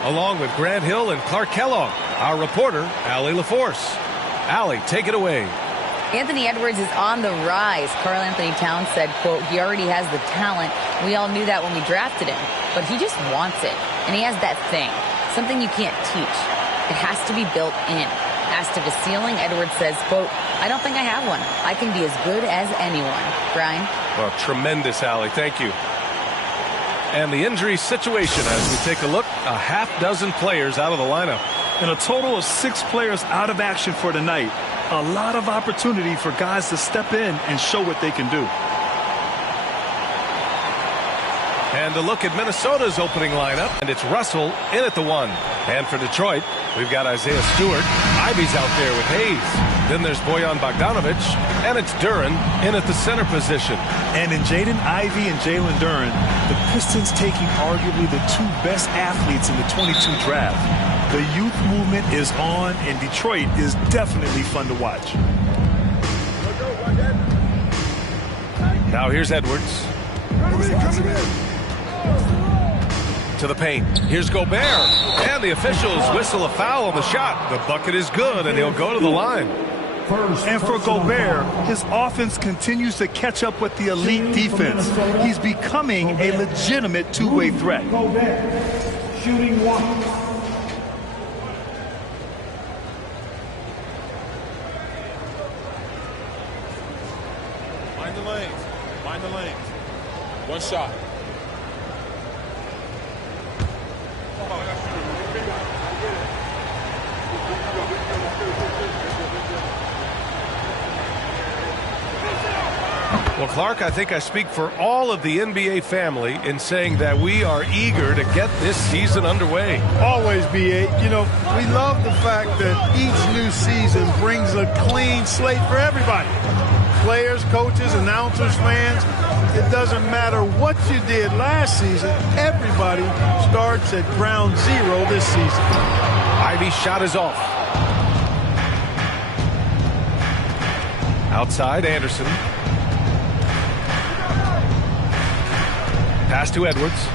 along with Grant Hill and Clark Kellogg. Our reporter, Allie LaForce. Allie, take it away. Anthony Edwards is on the rise. Karl Anthony Towns said, quote, he already has the talent. We all knew that when we drafted him, but he just wants it. And he has that thing, something you can't teach. It has to be built in. Asked of his ceiling, Edwards says, quote, I don't think I have one. I can be as good as anyone. Brian? Well, tremendous, Allie. Thank you. And the injury situation as we take a look, a half dozen players out of the lineup. And a total of 6 players out of action for tonight. A lot of opportunity for guys to step in and show what they can do. And a look at Minnesota's opening lineup. And it's Russell in at the 1. And for Detroit, we've got Isaiah Stewart. Ivy's out there with Hayes. Then there's Bojan Bogdanovic. And it's Duren in at the center position. And in Jaden Ivey and Jalen Duren, the Pistons taking arguably the 2 best athletes in the 22 draft. The youth movement is on, and Detroit is definitely fun to watch. Now here's Edwards. To the paint. Here's Gobert. And the officials whistle a foul on the shot. The bucket is good, and he'll go to the line. And for Gobert, his offense continues to catch up with the elite defense. He's becoming a legitimate two-way threat. Shooting 1. Find the lanes. One shot. Well, Clark, I think I speak for all of the NBA family in saying that we are eager to get this season underway. Always, B.A. You know, we love the fact that each new season brings a clean slate for everybody. Players, coaches, announcers, fans. It doesn't matter what you did last season. Everybody starts at ground zero this season. Ivy's shot is off. Outside, Anderson. Pass to Edwards.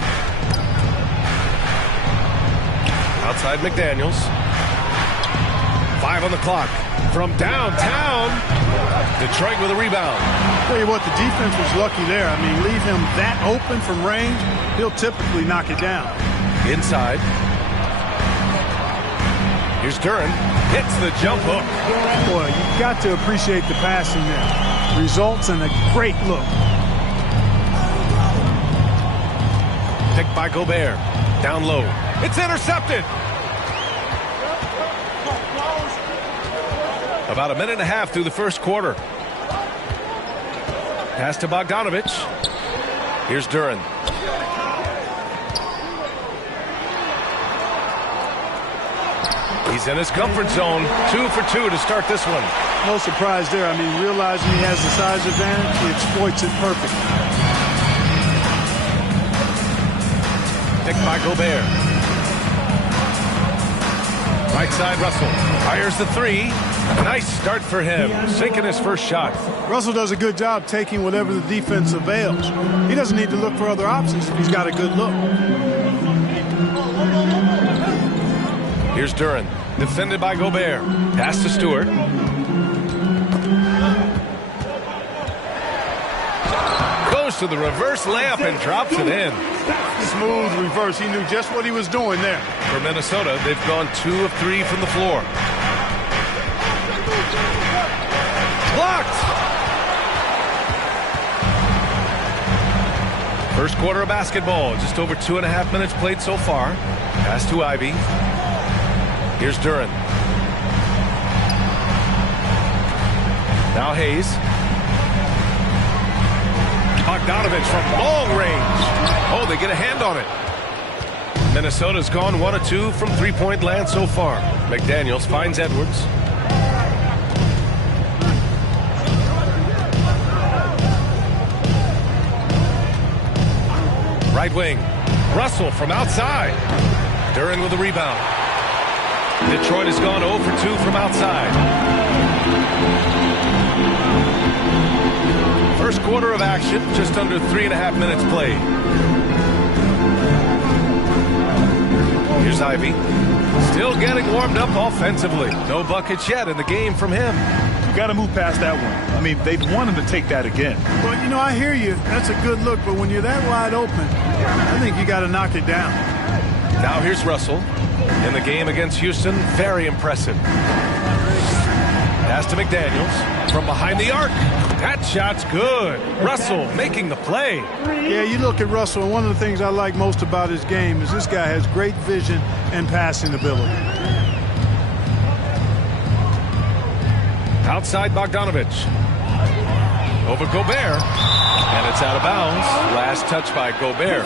Outside, McDaniels. 5 on the clock. From downtown, Detroit with a rebound. Tell you what, the defense was lucky there. I mean, leave him that open from range, he'll typically knock it down. Inside. Here's Duren. Hits the jump hook. Boy, you've got to appreciate the passing there. Results in a great look. Picked by Gobert. Down low. It's intercepted. About a minute and a half through the first quarter. Pass to Bogdanovic. Here's Duren. He's in his comfort zone. 2 for 2 to start this one. No surprise there. I mean, realizing he has the size advantage, he exploits it perfectly. Picked by Gobert. Right side, Russell. Fires the 3. Nice start for him. Sinking his first shot. Russell does a good job taking whatever the defense avails. He doesn't need to look for other options if he's got a good look. Here's Duren. Defended by Gobert. Pass to Stewart. Goes to the reverse layup and drops it in. Smooth reverse. He knew just what he was doing there. For Minnesota, they've gone 2 of 3 from the floor. Blocked! First quarter of basketball. Just over 2.5 minutes played so far. Pass to Ivy. Here's Duren. Now Hayes. Bogdanovic from long range. Oh, they get a hand on it. Minnesota's gone 1 of 2 from three-point land so far. McDaniels finds Edwards. Right wing. Russell from outside. Duren with the rebound. Detroit has gone 0 for 2 from outside. First quarter of action, just under 3.5 minutes played. Here's Ivy. Still getting warmed up offensively. No buckets yet in the game from him. You got to move past that one. I mean, they'd want him to take that again. Well, you know, I hear you. That's a good look, but when you're that wide open, I think you got to knock it down. Now here's Russell. In the game against Houston, very impressive. Pass to McDaniels from behind the arc. That shot's good. Russell making the play. Yeah, you look at Russell, and one of the things I like most about his game is this guy has great vision and passing ability. Outside Bogdanovich. Over Gobert. And it's out of bounds. Last touch by Gobert.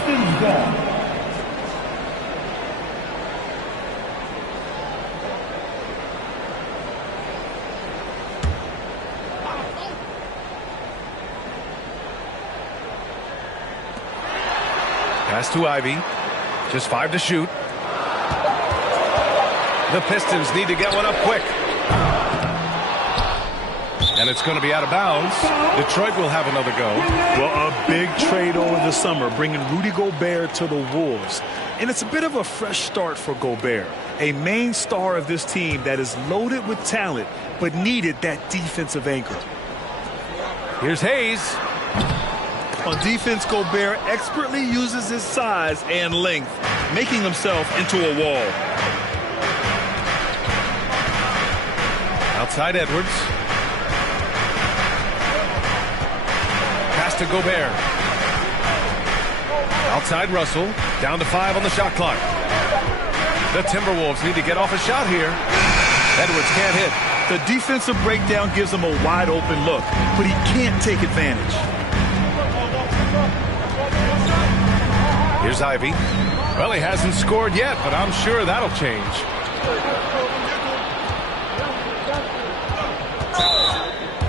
Pass to Ivy. Just 5 to shoot. The Pistons need to get one up quick. And it's going to be out of bounds. Detroit will have another go. Well, a big trade over the summer, bringing Rudy Gobert to the Wolves. And it's a bit of a fresh start for Gobert, a main star of this team that is loaded with talent, but needed that defensive anchor. Here's Hayes. On defense, Gobert expertly uses his size and length, making himself into a wall. Outside Edwards. Pass to Gobert. Outside Russell. Down to 5 on the shot clock. The Timberwolves need to get off a shot here. Edwards can't hit. The defensive breakdown gives him a wide open look, but he can't take advantage. Here's Ivy. Well, he hasn't scored yet, but I'm sure that'll change.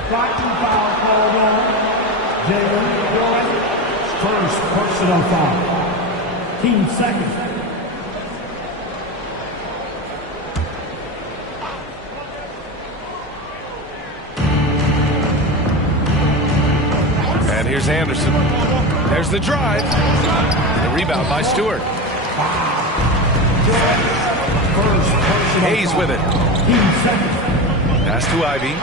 Blocking foul called on Jalen. First personal foul. Team second. And here's Anderson. There's the drive. The rebound by Stewart. Hayes with it. Pass to Ivy.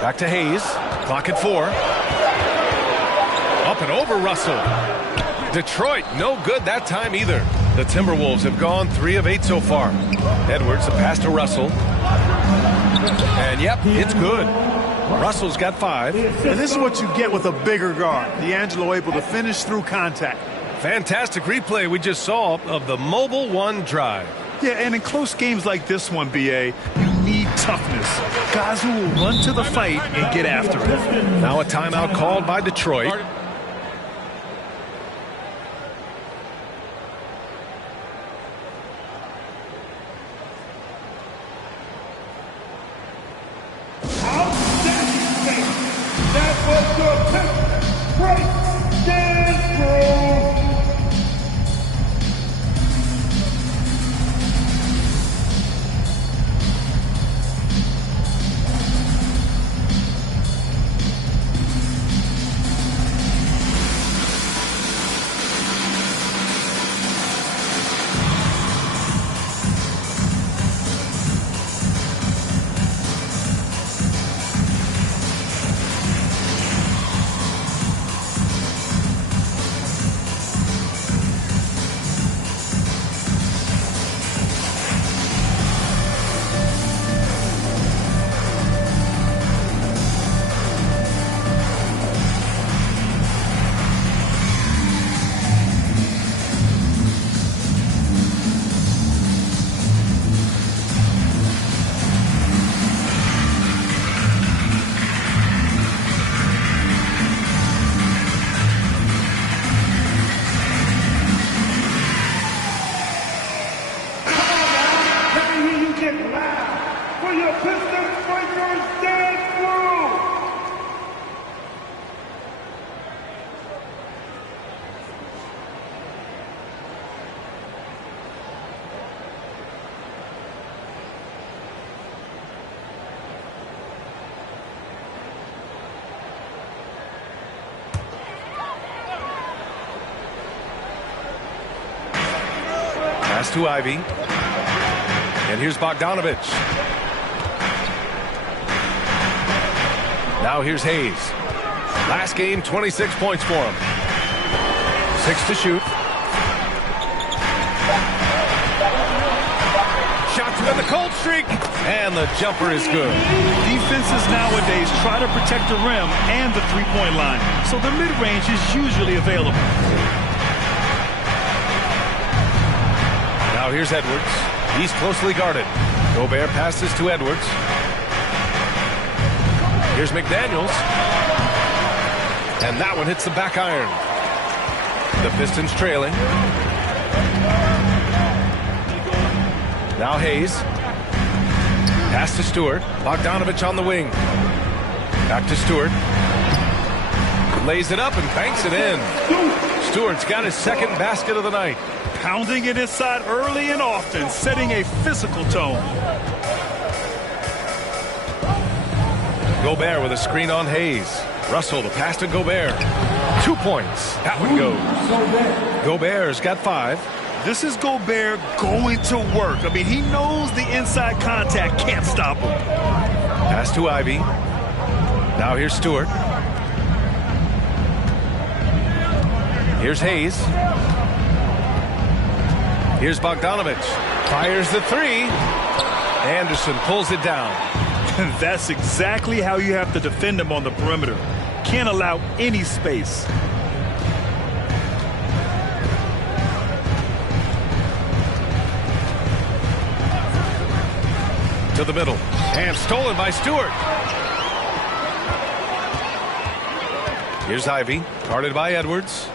Back to Hayes. Clock at 4. Up and over Russell. Detroit, no good that time either. The Timberwolves have gone 3 of 8 so far. Edwards, a pass to Russell. And yep, it's good. Russell's got 5. And this is what you get with a bigger guard. D'Angelo able to finish through contact. Fantastic replay we just saw of the Mobile One drive. Yeah, and in close games like this one, BA, you need toughness. Guys who will run to the fight and get after it. Now a timeout called by Detroit. Pass to Ivy. And here's Bogdanovich. Now here's Hayes. Last game, 26 points for him. 6 to shoot. Shot to end the cold streak. And the jumper is good. Defenses nowadays try to protect the rim and the three-point line, so the mid-range is usually available. Now here's Edwards. He's closely guarded. Gobert passes to Edwards. Here's McDaniels. And that one hits the back iron. The Pistons trailing. Now Hayes. Pass to Stewart. Bogdanovich on the wing. Back to Stewart. Lays it up and banks it in. Stewart's got his second basket of the night. Pounding it inside early and often, setting a physical tone. Gobert with a screen on Hayes. Russell, the pass to Gobert. 2 points. That one goes. Gobert's got 5. This is Gobert going to work. I mean, he knows the inside contact can't stop him. Pass to Ivy. Now here's Stewart. Here's Hayes. Here's Bogdanovich. Fires the 3. Anderson pulls it down. That's exactly how you have to defend him on the perimeter. Can't allow any space. To the middle. And stolen by Stewart. Here's Ivy. Guarded by Edwards.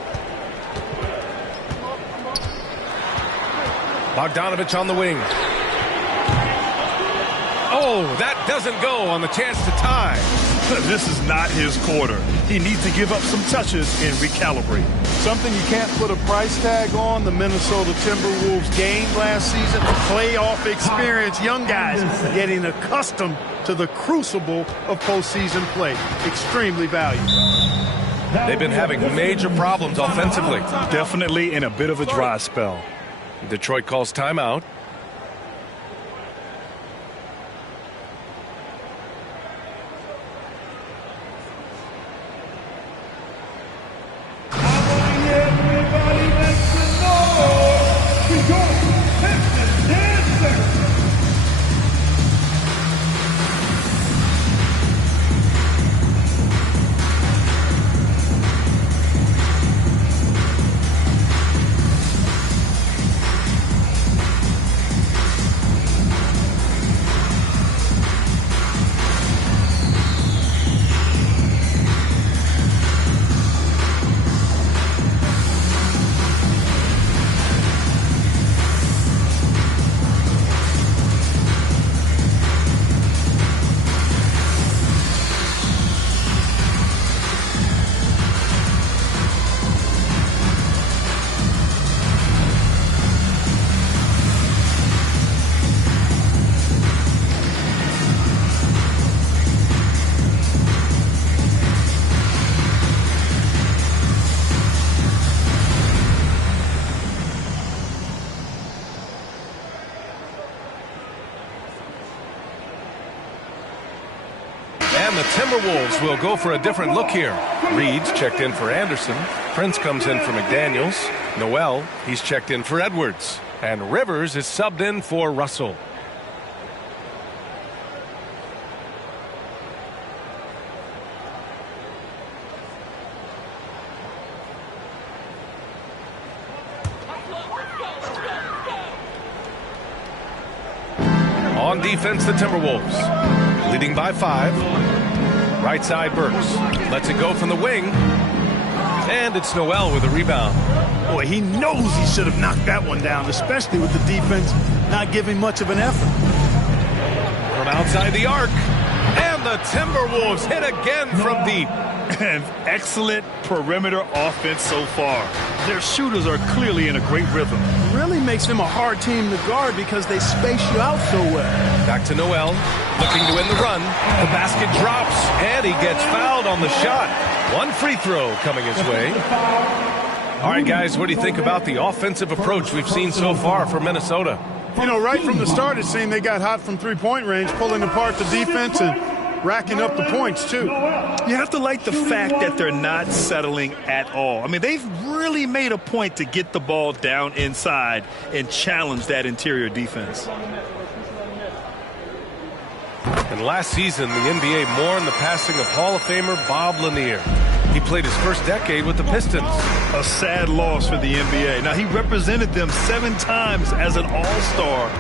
Bogdanovich on the wing. Oh, that doesn't go on the chance to tie. This is not his quarter. He needs to give up some touches and recalibrate. Something you can't put a price tag on, the Minnesota Timberwolves game last season. Playoff experience, young guys getting accustomed to the crucible of postseason play. Extremely valuable. They've been having major problems offensively. Definitely in a bit of a dry spell. Detroit calls timeout. And the Timberwolves will go for a different look here. Reed's checked in for Anderson. Prince comes in for McDaniels. Noel, he's checked in for Edwards. And Rivers is subbed in for Russell. On defense, the Timberwolves, leading by 5. Right side, Burks lets it go from the wing. And it's Noel with a rebound. Boy, he knows he should have knocked that one down, especially with the defense not giving much of an effort. From outside the arc. And the Timberwolves hit again from deep. An excellent perimeter offense so far. Their shooters are clearly in a great rhythm. It really makes them a hard team to guard because they space you out so well. Back to Noel, looking to win the run. The basket drops, and he gets fouled on the shot. One free throw coming his way. All right, guys, what do you think about the offensive approach we've seen so far for Minnesota? You know, right from the start, it seemed they got hot from three-point range, pulling apart the defense and racking up the points, too. You have to like the fact that they're not settling at all. I mean, they've really made a point to get the ball down inside and challenge that interior defense. And last season, the NBA mourned the passing of Hall of Famer Bob Lanier. He played his first decade with the Pistons. A sad loss for the NBA. Now, he represented them 7 times as an all-star,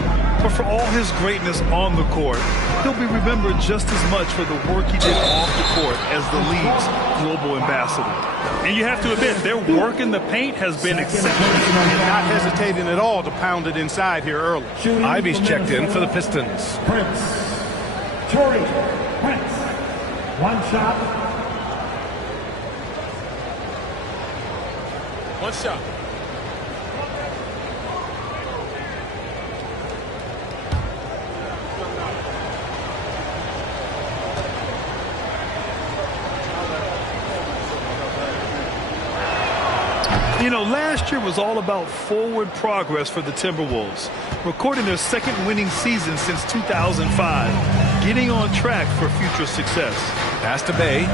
but for all his greatness on the court, he'll be remembered just as much for the work he did off the court as the league's global ambassador. And you have to admit, their work in the paint has been exceptional. And not hesitating at all to pound it inside here early. Ivy's checked in for the Pistons. Tory Prince. One shot. One shot. You know, last year was all about forward progress for the Timberwolves, recording their second winning season since 2005, getting on track for future success. Pass to Bay.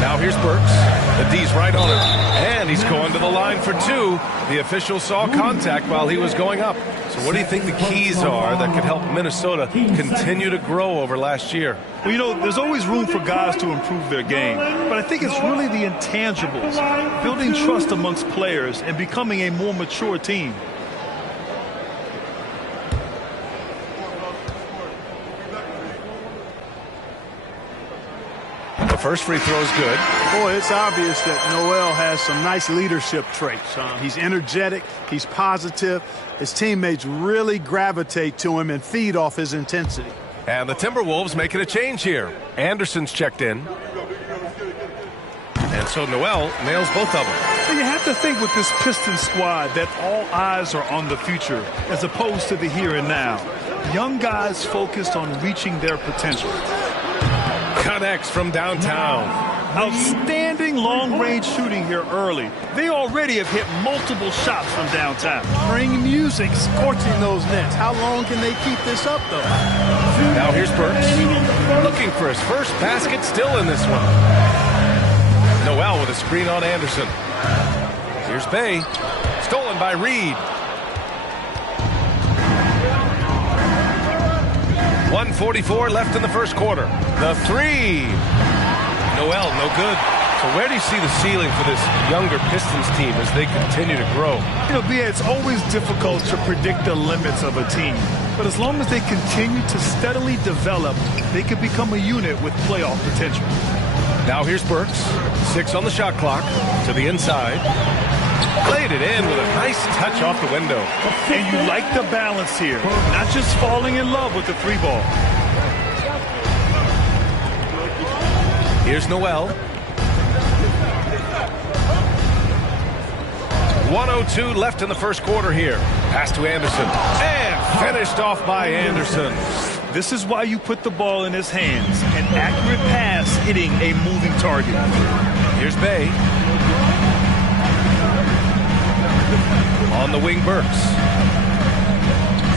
Now here's Burks. The D's right on him. And he's going to the line for 2. The official saw contact while he was going up. So what do you think the keys are that could help Minnesota continue to grow over last year? Well, you know, there's always room for guys to improve their game. But I think it's really the intangibles, building trust amongst players and becoming a more mature team. The first free throw is good. Boy, it's obvious that Noel has some nice leadership traits. He's energetic. He's positive. His teammates really gravitate to him and feed off his intensity. And the Timberwolves making a change here. Anderson's checked in. And so Noel nails both of them. And you have to think with this Pistons squad that all eyes are on the future as opposed to the here and now. Young guys focused on reaching their potential. Connects from downtown. Outstanding long-range shooting here early. They already have hit multiple shots from downtown. Spring music scorching those nets. How long can they keep this up, though? Now here's Burks. Looking for his first basket, still in this one. Noel with a screen on Anderson. Here's Bay. Stolen by Reed. 1:44 left in the first quarter. The 3. Noel, no good. So where do you see the ceiling for this younger Pistons team as they continue to grow? You know, B.A., it's always difficult to predict the limits of a team. But as long as they continue to steadily develop, they can become a unit with playoff potential. Now here's Burks. 6 on the shot clock. To the inside. Played it in with a nice touch off the window. And you like the balance here. Not just falling in love with the 3 ball. Here's Noel. 1:02 left in the first quarter here. Pass to Anderson. And finished off by Anderson. This is why you put the ball in his hands. An accurate pass hitting a moving target. Here's Bay. On the wing, Burks.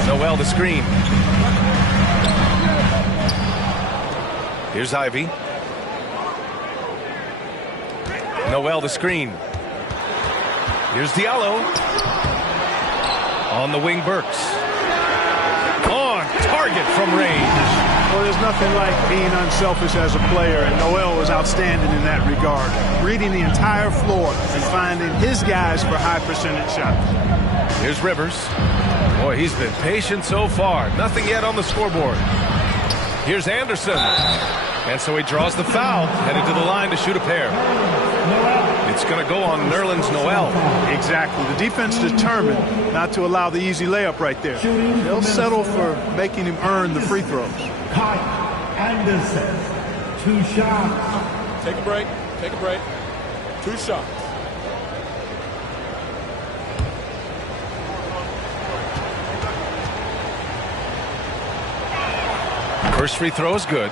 Noel the screen. Here's Ivy. Noel the screen. Here's Diallo. On the wing, Burks. On target from range. Well, there's nothing like being unselfish as a player, and Noel was outstanding in that regard. Reading the entire floor and finding his guys for high percentage shots. Here's Rivers. Boy, he's been patient so far. Nothing yet on the scoreboard. Here's Anderson. And so he draws the foul, headed to the line to shoot a pair. It's going to go on Nerlens Noel. Exactly. The defense determined not to allow the easy layup right there. They'll settle for making him earn the free throws. Kyle Anderson. 2 shots. Take a break. Take a break. 2 shots. First free throw is good.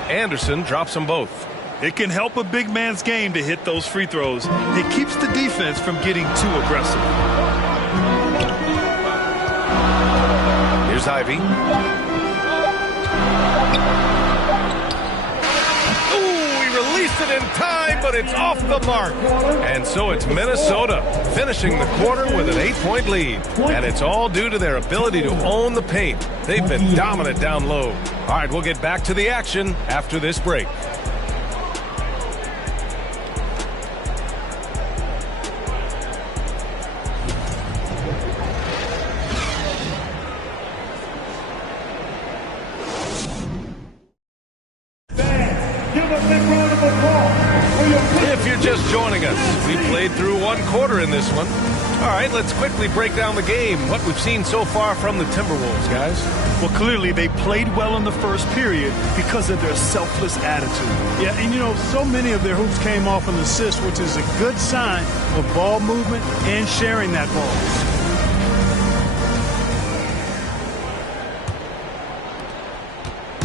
And Anderson drops them both. It can help a big man's game to hit those free throws. It keeps the defense from getting too aggressive. Here's Ivy. Ooh, he released it in time, but it's off the mark. And so it's Minnesota finishing the quarter with an 8-point lead. And it's all due to their ability to own the paint. They've been dominant down low. All right, we'll get back to the action after this break. If you're just joining us, we played through one quarter in this one. All right, let's quickly break down the game, what we've seen so far from the Timberwolves, guys. Well, clearly they played well in the first period because of their selfless attitude. Yeah, and you know, so many of their hoops came off an assist, which is a good sign of ball movement and sharing that ball.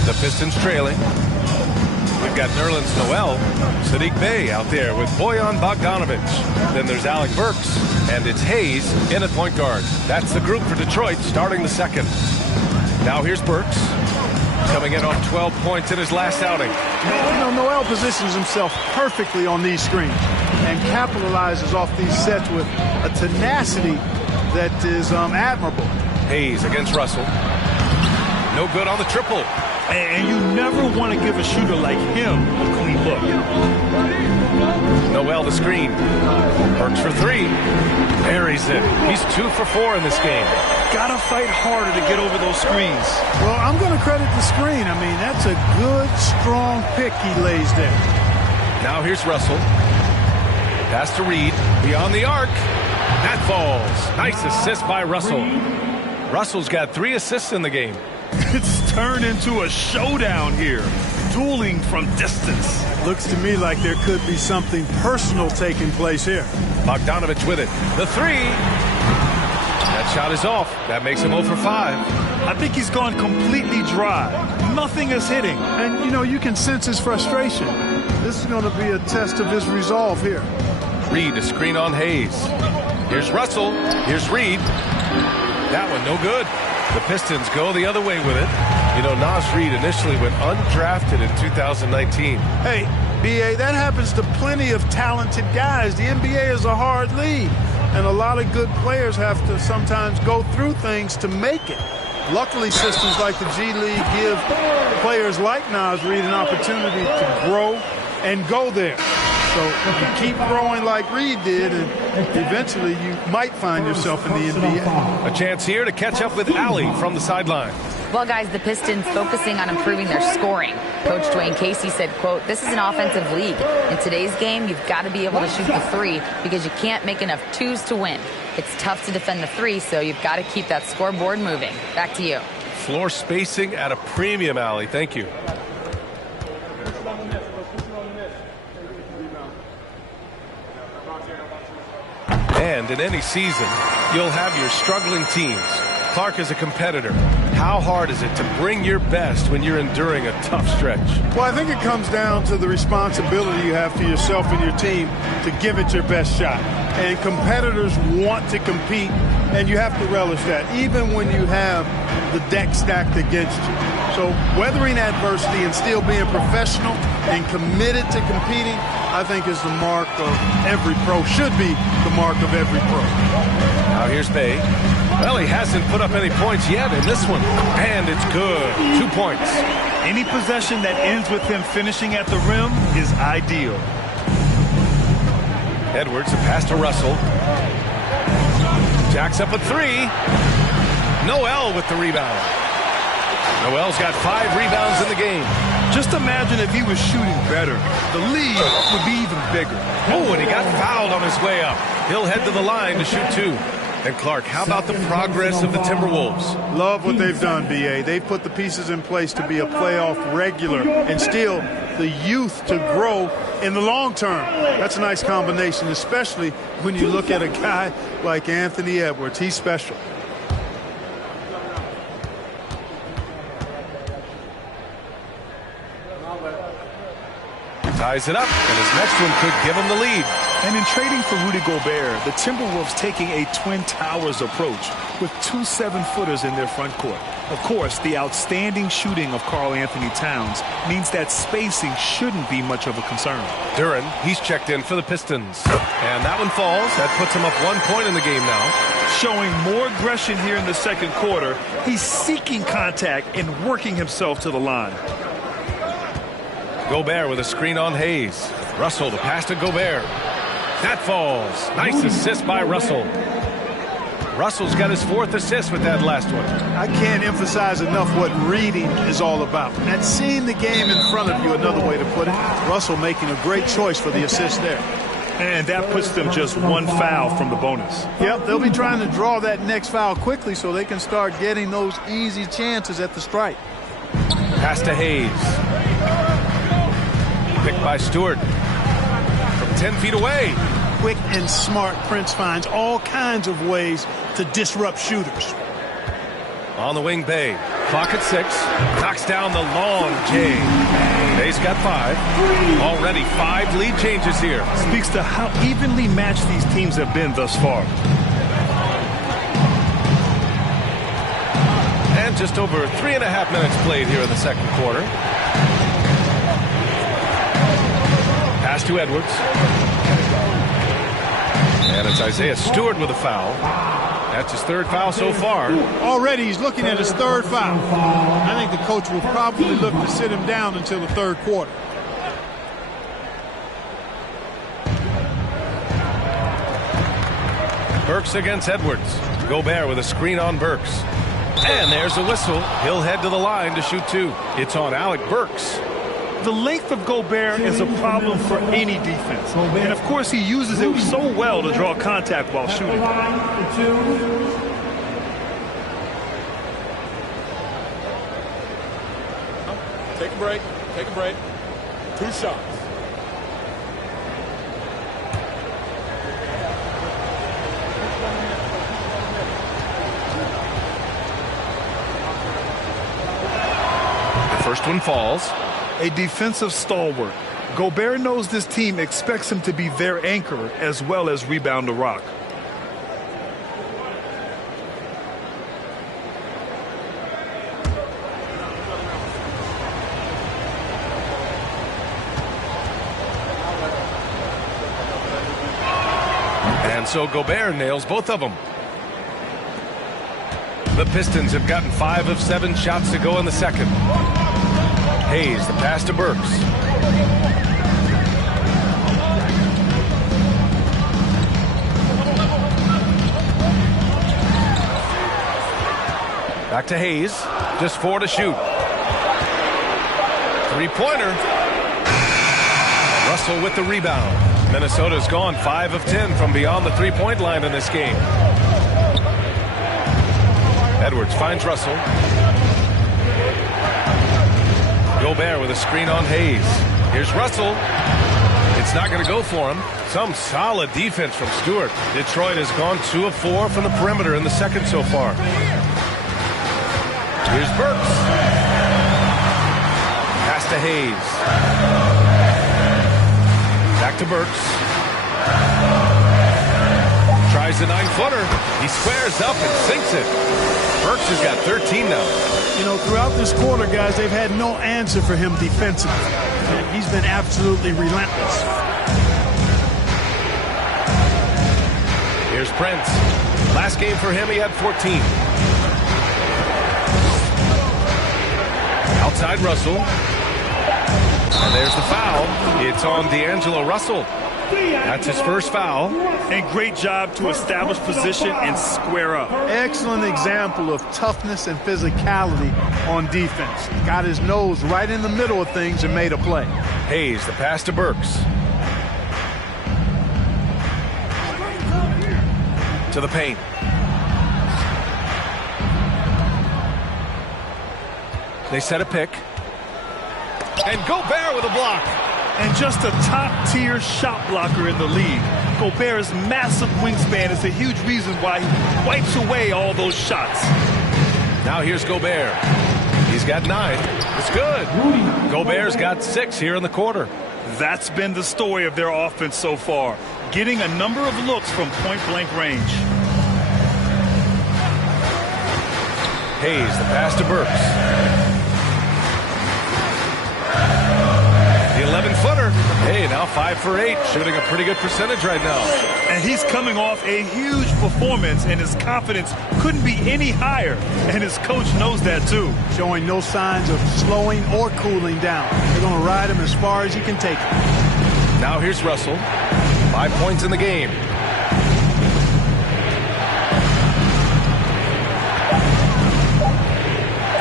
The Pistons trailing. We've got Nerlens Noel, Sadiq Bey out there with Bojan Bogdanovic. Then there's Alec Burks, and it's Hayes in at point guard. That's the group for Detroit starting the second. Now here's Burks, coming in on 12 points in his last outing. You know, Noel positions himself perfectly on these screens and capitalizes off these sets with a tenacity that is admirable. Hayes against Russell. No good on the triple. And you never want to give a shooter like him a clean look. Noel the screen. Burks for three. Buries it. He's 2 for 4 in this game. Gotta fight harder to get over those screens. Well, I'm going to credit the screen. I mean, that's a good, strong pick he lays there. Now here's Russell. Pass to Reed. Beyond the arc. That falls. Nice assist by Russell. Russell's got 3 assists in the game. It's turned into a showdown here. Dueling from distance. Looks to me like there could be something personal taking place here. Bogdanovic with it. The 3. That shot is off. That makes him 0 for 5. I think he's gone completely dry. Nothing is hitting. And, you know, you can sense his frustration. This is going to be a test of his resolve here. Reed, a screen on Hayes. Here's Russell. Here's Reed. That one no good. The Pistons go the other way with it. You know, Naz Reid initially went undrafted in 2019. Hey, B.A., that happens to plenty of talented guys. The NBA is a hard league, and a lot of good players have to sometimes go through things to make it. Luckily, systems like the G League give players like Naz Reid an opportunity to grow and go there. So you keep growing like Reed did, and eventually you might find yourself in the NBA. A chance here to catch up with Allie from the sideline. Well, guys, the Pistons focusing on improving their scoring. Coach Dwayne Casey said, quote, "This is an offensive league. In today's game, you've got to be able to shoot the 3 because you can't make enough 2s to win. It's tough to defend the 3, so you've got to keep that scoreboard moving." Back to you. Floor spacing at a premium, Allie. Thank you. And in any season, you'll have your struggling teams. Clark is a competitor. How hard is it to bring your best when you're enduring a tough stretch? Well, I think it comes down to the responsibility you have to yourself and your team to give it your best shot. And competitors want to compete, and you have to relish that, even when you have the deck stacked against you. So weathering adversity and still being professional and committed to competing, I think is the mark of every pro, should be the mark of every pro. Now here's Bey. Well, he hasn't put up any points yet in this one. And it's good. 2 points. Any possession that ends with him finishing at the rim is ideal. Edwards, a pass to Russell. Jacks up a 3. Noel with the rebound. Noel's got 5 rebounds in the game. Just imagine if he was shooting better. The lead would be even bigger. Oh, and he got fouled on his way up. He'll head to the line to shoot 2. And Clark, how about the progress of the Timberwolves? Love what they've done, B.A. They've put the pieces in place to be a playoff regular and still the youth to grow in the long term. That's a nice combination, especially when you look at a guy like Anthony Edwards. He's special. Ties it up, and his next one could give him the lead. And in trading for Rudy Gobert, the Timberwolves taking a Twin Towers approach with 2 7-footers in their front court. Of course, the outstanding shooting of Karl-Anthony Towns means that spacing shouldn't be much of a concern. Duren, he's checked in for the Pistons. And that one falls. That puts him up 1 point in the game now. Showing more aggression here in the second quarter. He's seeking contact and working himself to the line. Gobert with a screen on Hayes. Russell, the pass to Gobert. That falls. Nice assist by Russell. Russell's got his 4th assist with that last one. I can't emphasize enough what reading is all about. That's seeing the game in front of you, another way to put it. Russell making a great choice for the assist there. And that puts them just 1 foul from the bonus. Yep, they'll be trying to draw that next foul quickly so they can start getting those easy chances at the stripe. Pass to Hayes. Picked by Stewart. From 10 feet away. Quick and smart, Prince finds all kinds of ways to disrupt shooters. On the wing, Bay. Clock at 6. Knocks down the long J. Bay's got 5. Already 5 lead changes here. Speaks to how evenly matched these teams have been thus far. And just over 3.5 minutes played here in the second quarter. Pass to Edwards. And it's Isaiah Stewart with a foul. That's his 3rd foul so far. Already he's looking at his 3rd foul. I think the coach will probably look to sit him down until the 3rd quarter. Burks against Edwards. Gobert with a screen on Burks. And there's a whistle. He'll head to the line to shoot 2. It's on Alec Burks. The length of Gobert is a problem for any defense. And of course he uses it so well to draw contact while shooting. Take a break. Take a break. 2 shots. The first one falls. A defensive stalwart. Gobert knows this team expects him to be their anchor as well as rebound the rock. And so Gobert nails both of them. The Pistons have gotten 5 of 7 shots to go in the second. Hayes, the pass to Burks. Back to Hayes. Just 4 to shoot. 3-pointer. Russell with the rebound. Minnesota's gone 5 of 10 from beyond the 3-point line in this game. Edwards finds Russell. Gobert with a screen on Hayes. Here's Russell. It's not going to go for him. Some solid defense from Stewart. Detroit has gone 2 of 4 from the perimeter in the second so far. Here's Burks. Pass to Hayes. Back to Burks. Tries the 9-footer. He squares up and sinks it. Burks has got 13 now. You know, throughout this quarter, guys, they've had no answer for him defensively. He's been absolutely relentless. Here's Prince. Last game for him, he had 14. Outside Russell. And there's the foul. It's on D'Angelo Russell. That's his first foul. And great job to establish position and square up. Excellent example of toughness and physicality on defense. Got his nose right in the middle of things and made a play. Hayes, the pass to Burks. To the paint. They set a pick. And Gobert with a block. And just a top-tier shot blocker in the league. Gobert's massive wingspan is a huge reason why he wipes away all those shots. Now here's Gobert. He's got 9. It's good. Gobert's got 6 here in the quarter. That's been the story of their offense so far, getting a number of looks from point-blank range. Hayes, the pass to Burks. The 11-footer. Hey, now 5 for 8, shooting a pretty good percentage right now. And he's coming off a huge performance, and his confidence couldn't be any higher. And his coach knows that, too. Showing no signs of slowing or cooling down. They're going to ride him as far as he can take him. Now here's Russell. 5 points in the game.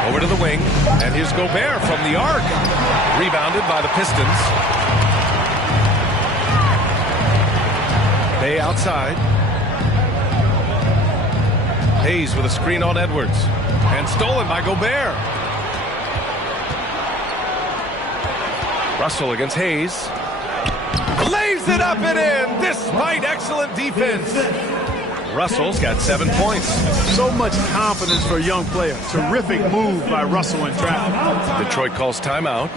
Over to the wing, and here's Gobert from the arc. Rebounded by the Pistons. Bay outside. Hayes with a screen on Edwards. And stolen by Gobert. Russell against Hayes. Lays it up and in, despite excellent defense. Russell's got 7 points. So much confidence for a young player. Terrific move by Russell in traffic. Detroit calls timeout.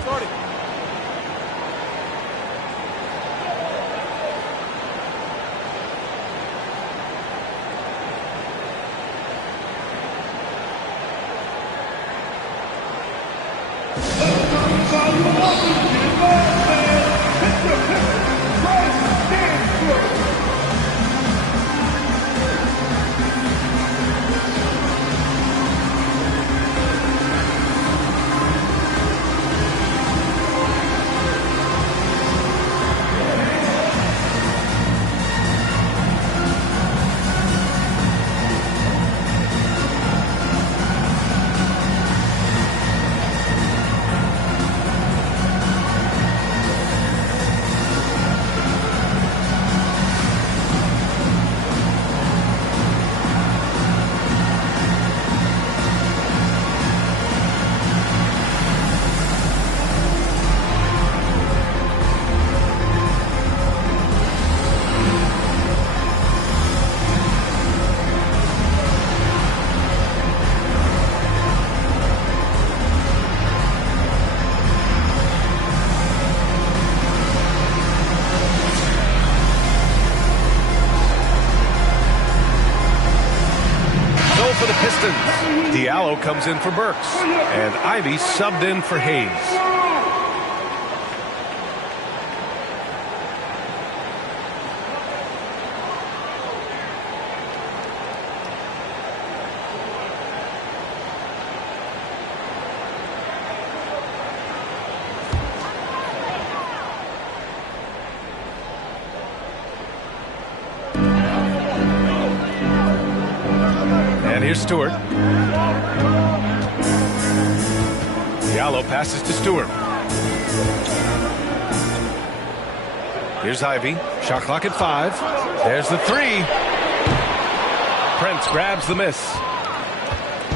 For the Pistons, Diallo comes in for Burks, and Ivy subbed in for Hayes. And here's Stewart. Diallo passes to Stewart. Here's Ivy. Shot clock at 5. There's the 3. Prince grabs the miss.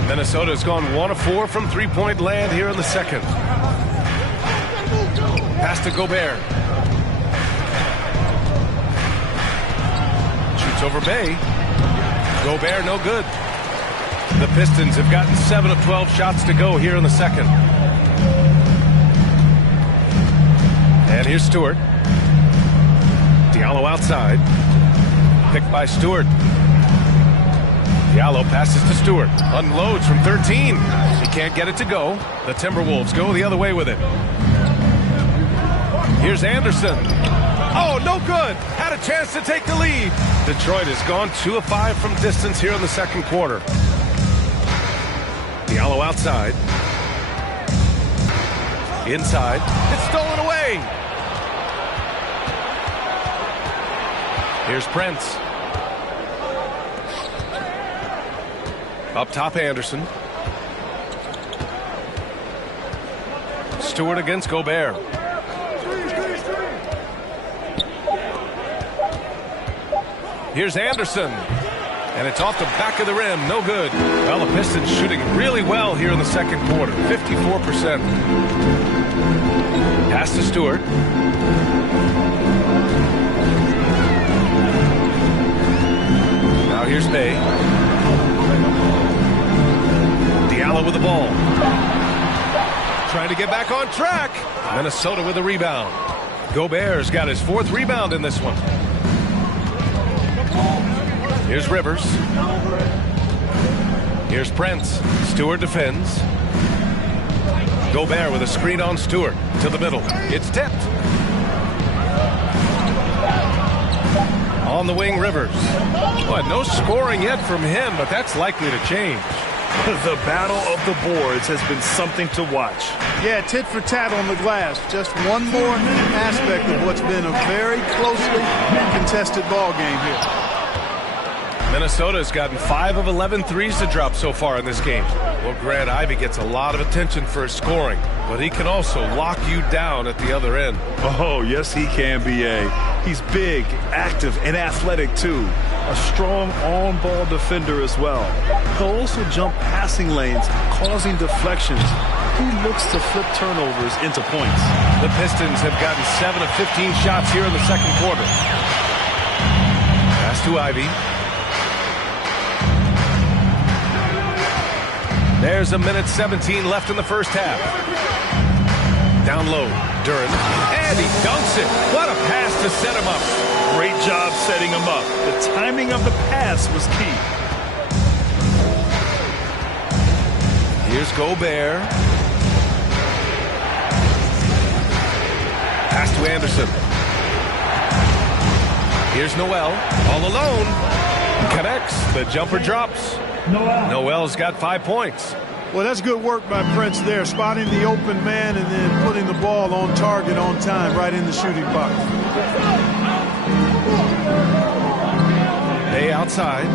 Minnesota's gone 1 of 4 from three-point land here in the second. Pass to Gobert. Shoots over Bay. Gobert no good. The Pistons have gotten 7 of 12 shots to go here in the second. And here's Stewart. Diallo outside. Picked by Stewart. Diallo passes to Stewart. Unloads from 13. He can't get it to go. The Timberwolves go the other way with it. Here's Anderson. Oh, no good. Had a chance to take the lead. Detroit has gone 2 of 5 from distance here in the second quarter. Diallo outside. Inside. It's stolen away. Here's Prince. Up top, Anderson. Stewart against Gobert. Here's Anderson. And it's off the back of the rim. No good. Well, the Pistons shooting really well here in the second quarter. 54%. Pass to Stewart. Now here's Bay. Diallo with the ball. trying to get back on track. Minnesota with a rebound. Gobert's got his 4th rebound in this one. Here's Rivers. Here's Prince. Stewart defends. Gobert with a screen on Stewart to the middle. It's tipped. On the wing, Rivers. Boy, no scoring yet from him, but that's likely to change. The battle of the boards has been something to watch. Yeah, tit for tat on the glass. Just one more aspect of what's been a very closely contested ball game here. Minnesota has gotten 5 of 11 threes to drop so far in this game. Well, Grant Ivey gets a lot of attention for his scoring, but he can also lock you down at the other end. Oh, yes, he can, B.A. He's big, active, and athletic, too. A strong on-ball defender as well. He'll also jump passing lanes, causing deflections. He looks to flip turnovers into points. The Pistons have gotten 7 of 15 shots here in the second quarter. Pass to Ivey. There's 1:17 left in the first half. Down low, Duren. And he dunks it. What a pass to set him up. Great job setting him up. The timing of the pass was key. Here's Gobert. Pass to Anderson. Here's Noel. All alone. Connects. The jumper drops. Noel's got 5 points. Well, that's good work by Prince there, spotting the open man and then putting the ball on target on time right in the shooting box. Bay outside.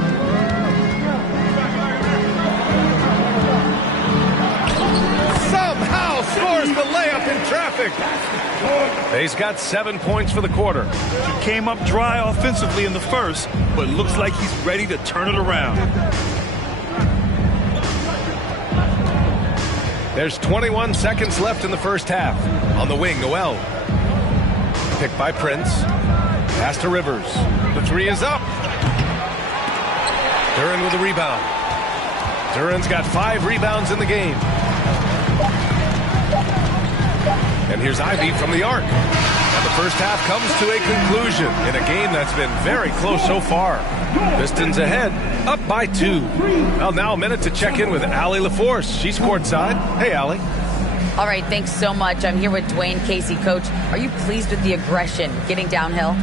Somehow scores the layup in traffic. Bay's got 7 points for the quarter. He came up dry offensively in the first, but looks like he's ready to turn it around. There's 21 seconds left in the first half. On the wing, Noel. Picked by Prince. Pass to Rivers. The 3 is up. Duren with the rebound. Duren's got 5 rebounds in the game. And here's Ivey from the arc. And the first half comes to a conclusion in a game that's been very close so far. Pistons ahead, up by 2. Well, now a minute to check in with Allie LaForce. She's courtside. Hey, Allie. All right, thanks so much. I'm here with Dwayne Casey. Coach, are you pleased with the aggression getting downhill?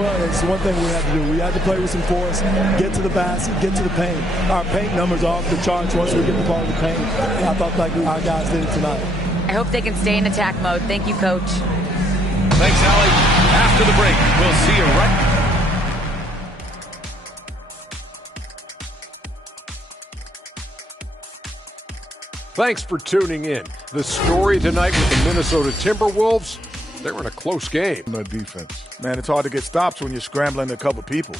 Well, it's one thing we have to do. We have to play with some force, get to the basket, get to the paint. Our paint numbers are off the charts once we get the ball to the paint. And I thought like our guys did it tonight. I hope they can stay in attack mode. Thank you, Coach. Thanks, Allie. After the break, we'll see you right. Thanks for tuning in. The story tonight with the Minnesota Timberwolves, they're in a close game. No defense. Man, it's hard to get stops when you're scrambling to cover people.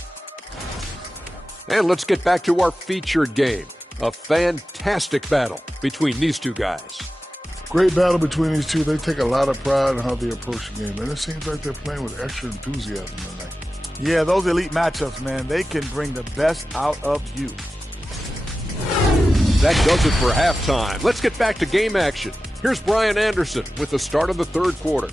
And let's get back to our featured game. A fantastic battle between these two guys. Great battle between these two. They take a lot of pride in how they approach the game, and it seems like they're playing with extra enthusiasm tonight. Yeah, those elite matchups, man, they can bring the best out of you. That does it for halftime. Let's get back to game action. Here's Brian Anderson with the start of the third quarter.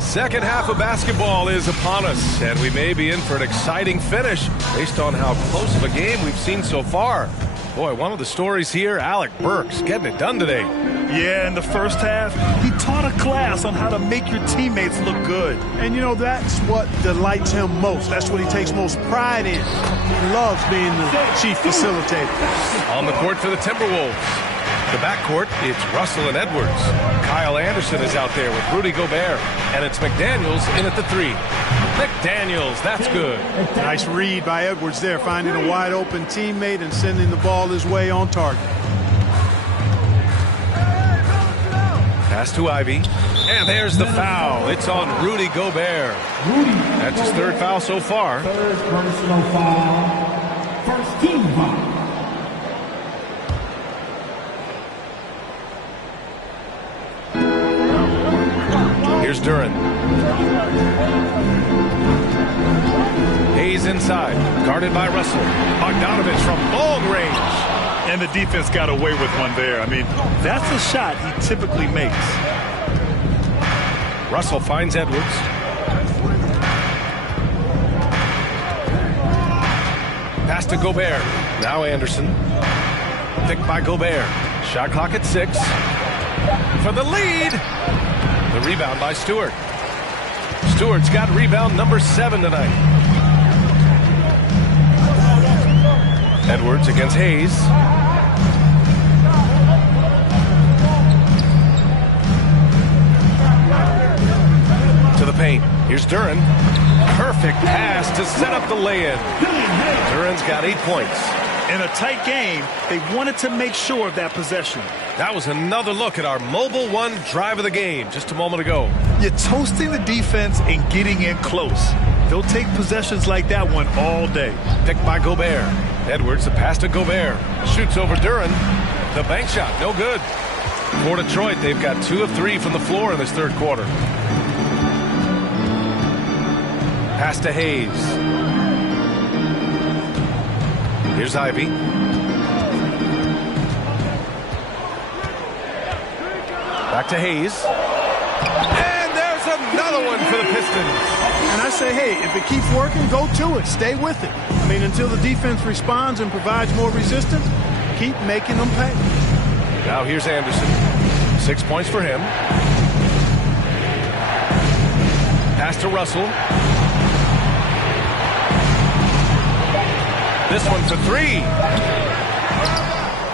Second half of basketball is upon us, and we may be in for an exciting finish based on how close of a game we've seen so far. Boy, one of the stories here, Alec Burks getting it done today. Yeah, in the first half, he taught a class on how to make your teammates look good. And, you know, that's what delights him most. That's what he takes most pride in. He loves being the chief facilitator. On the court for the Timberwolves. The backcourt, it's Russell and Edwards. Kyle Anderson is out there with Rudy Gobert. And it's McDaniels in at the 3. McDaniels, that's good. Nice read by Edwards there, finding a wide open teammate and sending the ball his way on target. Pass to Ivey. And there's the foul. It's on Rudy Gobert. That's his third foul so far. Third personal foul. First team foul. Here's Duren. Hayes inside, guarded by Russell. Bogdanovich from long range. And the defense got away with one there. I mean, that's a shot he typically makes. Russell finds Edwards. Pass to Gobert. Now Anderson. Picked by Gobert. Shot clock at 6. For the lead. The rebound by Stewart. Stewart's got rebound number 7 tonight. Edwards against Hayes. To the paint. Here's Duren. Perfect pass to set up the lay-in. Duren's got 8 points. In a tight game, they wanted to make sure of that possession. That was another look at our Mobile One drive of the game just a moment ago. You're toasting the defense and getting in close. They'll take possessions like that one all day. Picked by Gobert. Edwards, the pass to Gobert. Shoots over Duren. The bank shot, no good. For Detroit, they've got 2 of 3 from the floor in this third quarter. Pass to Hayes. Here's Ivy. Back to Hayes. And there's another one for the Pistons. And I say, hey, if it keeps working, go to it. Stay with it. I mean, until the defense responds and provides more resistance, keep making them pay. Now here's Anderson. 6 points for him. Pass to Russell. This one for 3.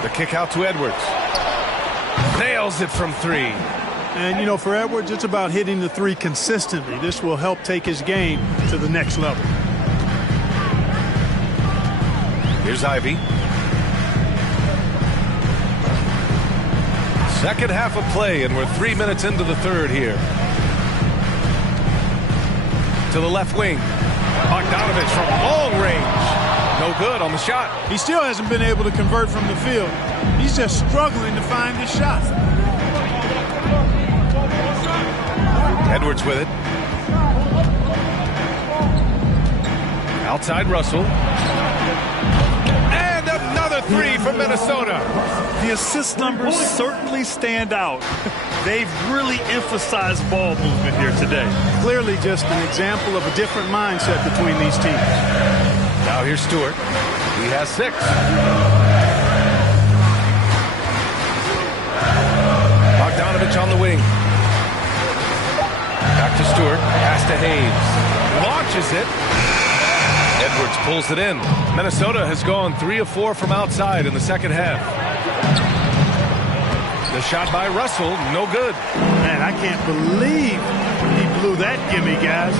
The kick out to Edwards. Nails it from 3. And, you know, for Edwards, it's about hitting the 3 consistently. This will help take his game to the next level. Here's Ivy. Second half of play, and we're 3 minutes into the third here. To the left wing. Bogdanovich from long range. No good on the shot. He still hasn't been able to convert from the field. He's just struggling to find his shot. Edwards with it. Outside Russell. And another 3 from Minnesota. The assist numbers certainly stand out. They've really emphasized ball movement here today. Clearly just an example of a different mindset between these teams. Now here's Stewart. He has 6. Bogdanovich on the wing. Back to Stewart. Pass to Hayes. Launches it. Edwards pulls it in. Minnesota has gone 3 of 4 from outside in the second half. The shot by Russell, no good. Man, I can't believe he blew that gimme, guys.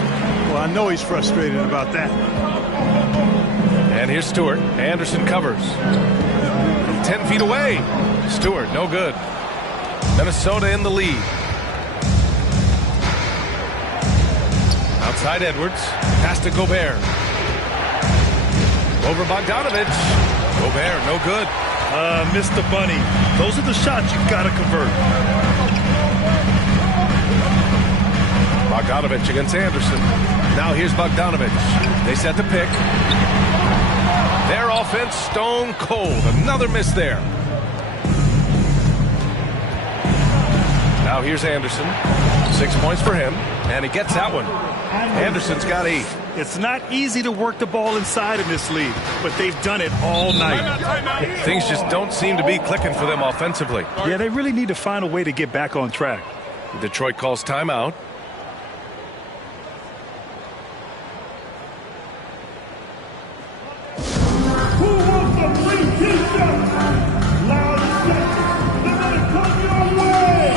Well, I know he's frustrated about that. And here's Stewart. Anderson covers. From 10 feet away. Stewart, no good. Minnesota in the lead. Outside Edwards. Pass to Gobert. Over Bogdanovich. Gobert, no good. Missed the bunny. Those are the shots you've got to convert. Bogdanovich against Anderson. Now here's Bogdanovich. They set the pick. Their offense stone cold. Another miss there. Now here's Anderson. 6 points for him. And he gets that one. Anderson's got 8. It's not easy to work the ball inside in this league, but they've done it all night. Things just don't seem to be clicking for them offensively. Yeah, they really need to find a way to get back on track. Detroit calls timeout. Who wants a free t-shirt? Loud and sexy. They're gonna come your way.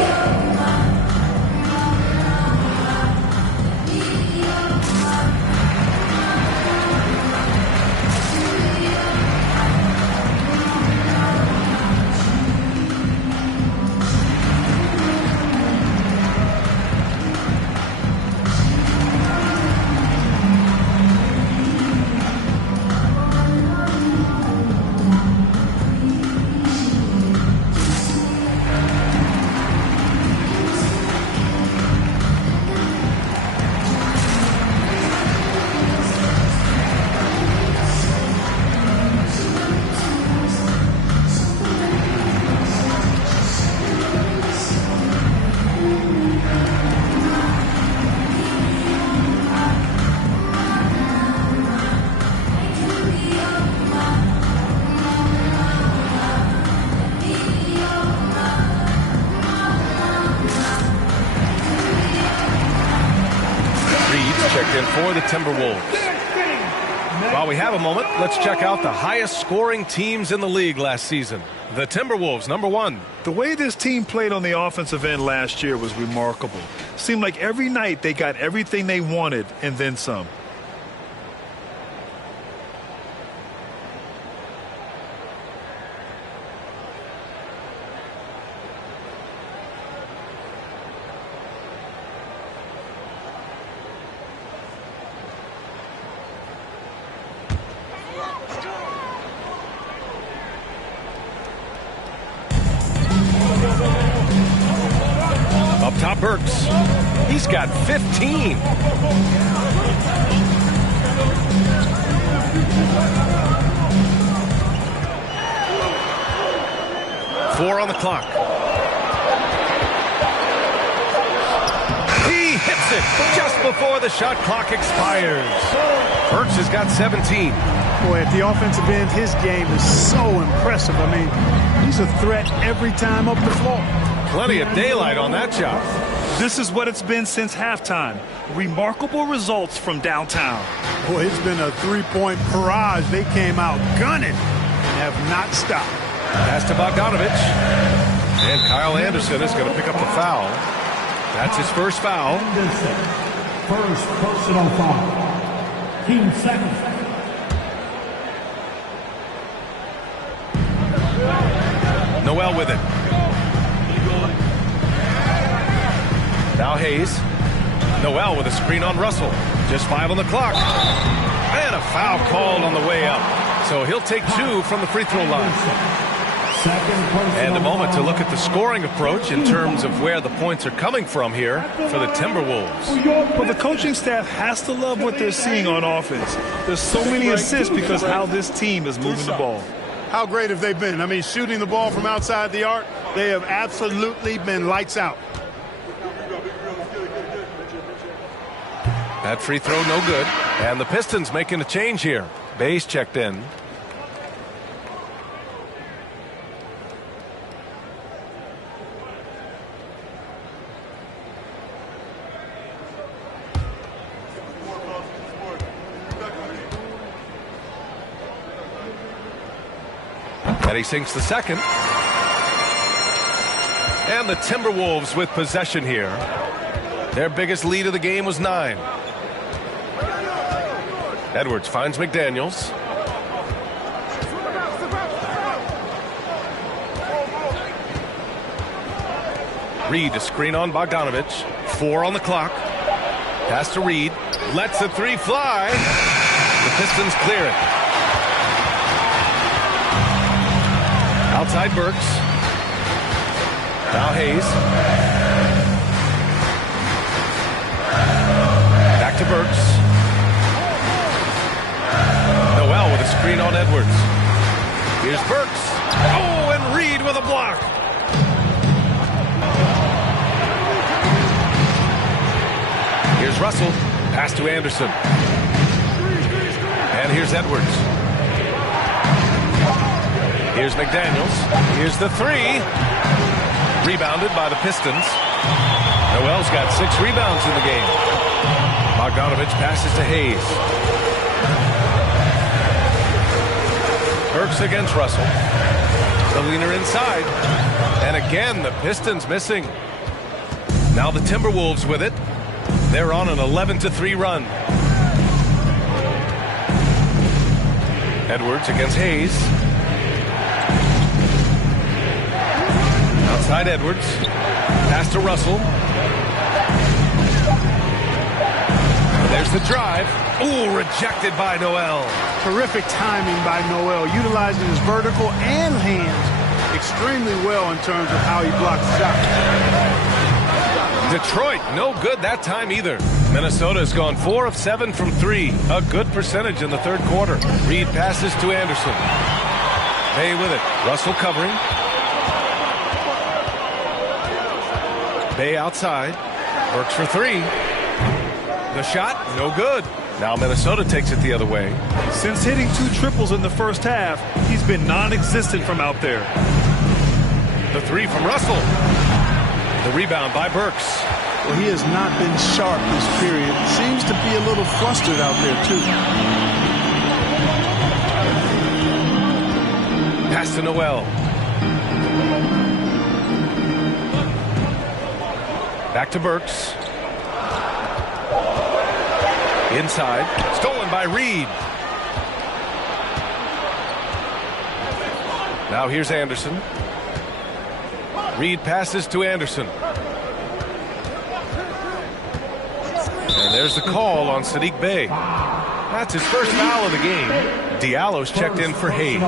checked in for the Timberwolves. While we have a moment, let's check out the highest scoring teams in the league last season. The Timberwolves, number 1. The way this team played on the offensive end last year was remarkable. Seemed like every night they got everything they wanted and then some. Top Burks. He's got 15. Four on the clock. He hits it just before the shot clock expires. Burks has got 17. Boy, at the offensive end, his game is so impressive. I mean, he's a threat every time up the floor. Plenty of daylight on that shot. This is what it's been since halftime. Remarkable results from downtown. Boy, it's been a three-point barrage. They came out gunning and have not stopped. Pass to Bogdanovich. And Kyle Anderson is going to pick up the foul. That's his first foul. First personal foul. Team second. Noel with it. Now Hayes. Noel with a screen on Russell. Just 5 on the clock. And a foul called on the way up. So he'll take 2 from the free throw line. And a moment to look at the scoring approach in terms of where the points are coming from here for the Timberwolves. Well, the coaching staff has to love what they're seeing on offense. There's so many assists because how this team is moving the ball. How great have they been? I mean, shooting the ball from outside the arc, they have absolutely been lights out. That free throw no good. And the Pistons making a change here. Bay's checked in. And he sinks the second. And the Timberwolves with possession here. Their biggest lead of the game was 9. Edwards finds McDaniels. Reed to screen on Bogdanovich. 4 on the clock. Pass to Reed. Lets the 3 fly. The Pistons clear it. Outside Burks. Now Hayes. Back to Burks. Noel with a screen on Edwards. Here's Burks. Oh, and Reed with a block. Here's Russell. Pass to Anderson. And here's Edwards. Here's McDaniels. Here's the 3. Rebounded by the Pistons. Noel's got 6 rebounds in the game. Bogdanovich passes to Hayes. Burks against Russell. The leaner inside. And again, the Pistons missing. Now the Timberwolves with it. They're on an 11-3 run. Edwards against Hayes. Outside Edwards. Pass to Russell. There's the drive. Ooh, rejected by Noel. Terrific timing by Noel, utilizing his vertical and hands extremely well in terms of how he blocks the shot. Detroit, no good that time either. Minnesota's gone 4 of 7 from 3. A good percentage in the third quarter. Reed passes to Anderson. Bay with it. Russell covering. Bay outside. Works for 3. The shot, no good. Now Minnesota takes it the other way. Since hitting 2 triples in the first half, he's been non-existent from out there. The 3 from Russell. The rebound by Burks. Well, he has not been sharp this period. Seems to be a little flustered out there, too. Pass to Noel. Back to Burks. Inside. Stolen by Reed. Now here's Anderson. Reed passes to Anderson. And there's the call on Saddiq Bey. That's his first foul of the game. Diallo's checked in for Hayes.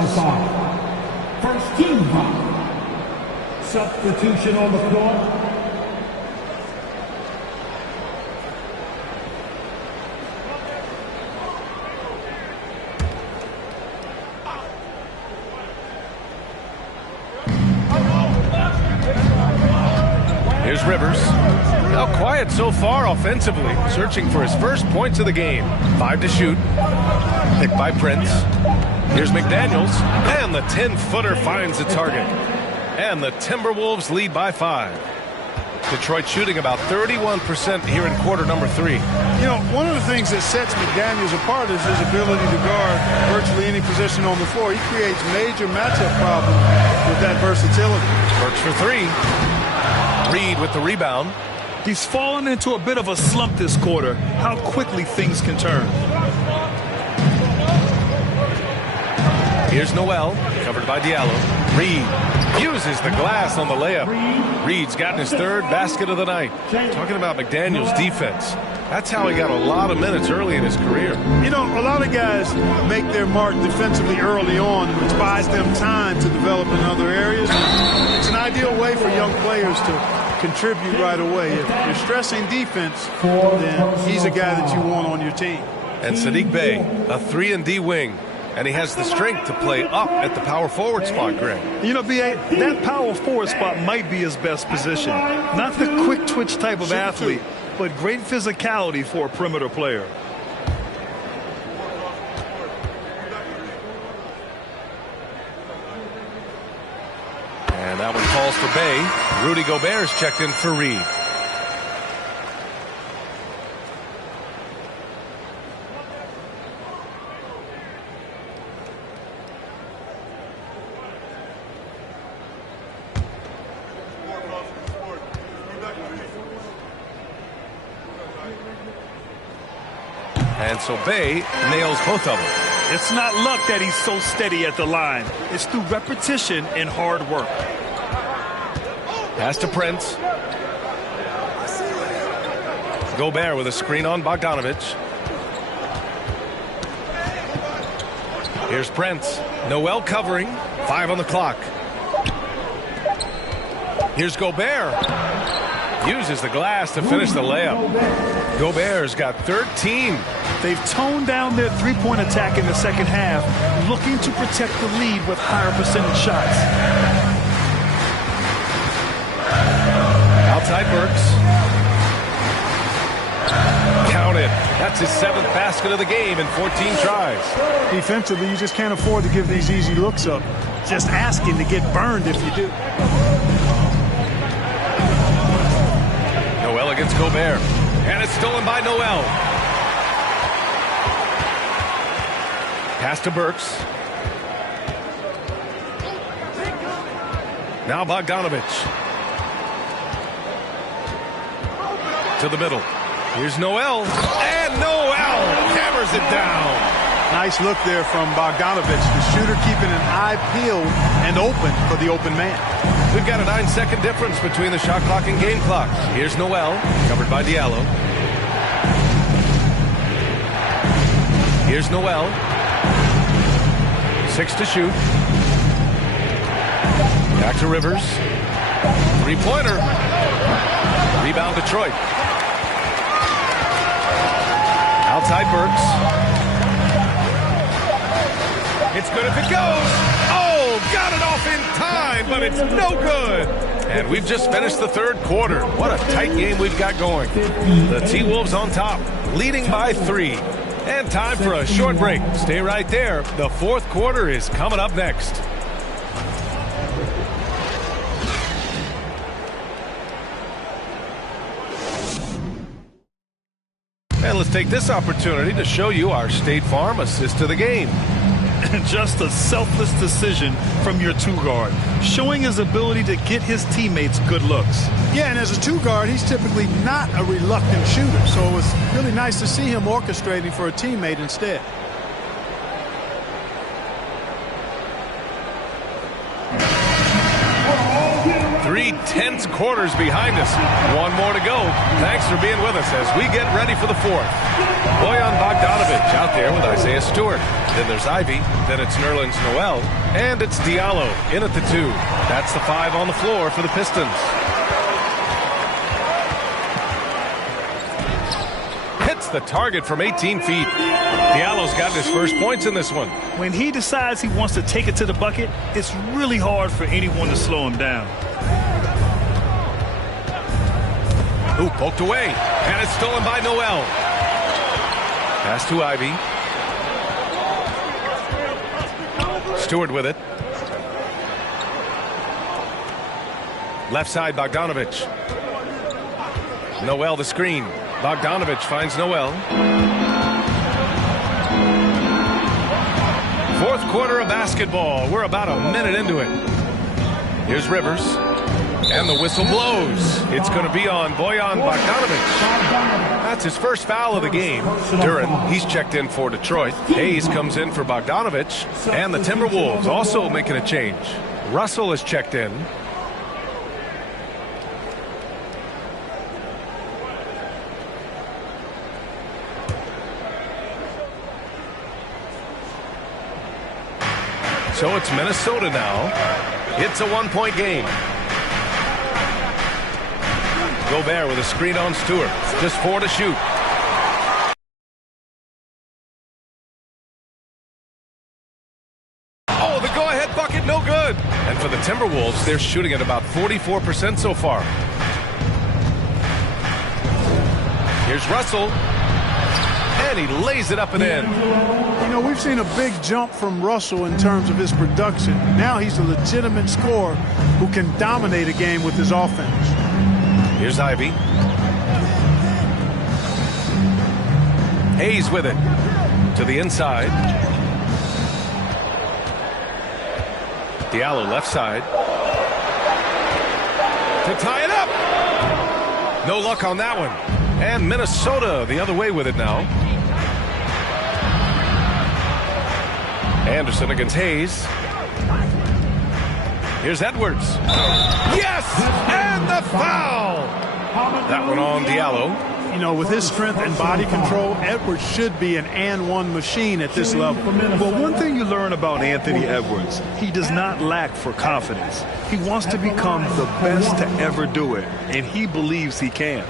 First team foul. Substitution on the floor. Here's Rivers. Now quiet so far offensively, searching for his first points of the game. 5 to shoot. Picked by Prince. Here's McDaniels, and the 10-footer finds the target. And the Timberwolves lead by 5. Detroit shooting about 31% here in quarter number 3. You know, one of the things that sets McDaniels apart is his ability to guard virtually any position on the floor. He creates major matchup problems with that versatility. Works for 3. Reed with the rebound. He's fallen into a bit of a slump this quarter. How quickly things can turn. Here's Noel, covered by Diallo. Reed uses the glass on the layup. Reed's gotten his 3rd basket of the night. Talking about McDaniels' defense. That's how he got a lot of minutes early in his career. You know, a lot of guys make their mark defensively early on, which buys them time to develop in other areas. It's an ideal way for young players to contribute right away. If you're stressing defense, then he's a guy that you want on your team. And Saddiq Bey, a 3-and-D wing. And he has the strength to play up at the power forward spot, Greg. You know, B.A., that power forward spot might be his best position. Not the quick twitch type of athlete, but great physicality for a perimeter player. And that one falls for Bey. Rudy Gobert's checked in for Reed. And so Bey nails both of them. It's not luck that he's so steady at the line. It's through repetition and hard work. Pass to Prince. Gobert with a screen on Bogdanovich. Here's Prince. Noel covering. 5 on the clock. Here's Gobert. Uses the glass to finish the layup. Gobert's got 13. They've toned down their three-point attack in the second half, looking to protect the lead with higher percentage shots. Outside Burks. Counted. That's his 7th basket of the game in 14 tries. Defensively, you just can't afford to give these easy looks up. Just asking to get burned if you do. Noel against Gobert. And it's stolen by Noel. Pass to Burks. Now Bogdanovich. To the middle. Here's Noel. And Noel hammers it down. Nice look there from Bogdanovich. The shooter keeping an eye peeled and open for the open man. We've got a 9-second difference between the shot clock and game clock. Here's Noel, covered by Diallo. Here's Noel. 6 to shoot. Back to Rivers. 3-pointer. Rebound Detroit. Outside Burks. It's good if it goes. Oh, got it off in time, but it's no good. And we've just finished the 3rd quarter. What a tight game we've got going. The T-Wolves on top, leading by 3. And time for a short break. Stay right there. The 4th quarter is coming up next. And let's take this opportunity to show you our State Farm assist to the game. Just a selfless decision from your two-guard, showing his ability to get his teammates good looks. Yeah, and as a two-guard, he's typically not a reluctant shooter, so it was really nice to see him orchestrating for a teammate instead. Three tense quarters behind us. One more to go. Thanks for being with us as we get ready for the fourth. Bojan Bogdanovic out there with Isaiah Stewart. Then there's Ivy. Then it's Nerlens Noel. And it's Diallo in at the 2. That's the 5 on the floor for the Pistons. Hits the target from 18 feet. Diallo's got his first points in this one. When he decides he wants to take it to the bucket, it's really hard for anyone to slow him down. Ooh, poked away. And it's stolen by Noel. Pass to Ivy. Stewart with it. Left side, Bogdanovic. Noel the screen. Bogdanovic finds Noel. Fourth quarter of basketball. We're about a minute into it. Here's Rivers. And the whistle blows. It's going to be on Bojan Bogdanovic. That's his first foul of the game. Duren, he's checked in for Detroit. Hayes comes in for Bogdanovic. And the Timberwolves also making a change. Russell is checked in. So it's Minnesota now. It's a one-point game. Gobert with a screen on Stewart. Just 4 to shoot. Oh, the go-ahead bucket, no good. And for the Timberwolves, they're shooting at about 44% so far. Here's Russell. And he lays it up and in. You know, we've seen a big jump from Russell in terms of his production. Now he's a legitimate scorer who can dominate a game with his offense. Here's Ivy. Hayes with it. To the inside. Diallo left side. To tie it up. No luck on that one. And Minnesota the other way with it now. Anderson against Hayes. Here's Edwards. Yes! And the foul! That one on Diallo. You know, with his strength and body control, Edwards should be an and-one machine at this level. Well, one thing you learn about Anthony Edwards, he does not lack for confidence. He wants to become the best to ever do it, and he believes he can.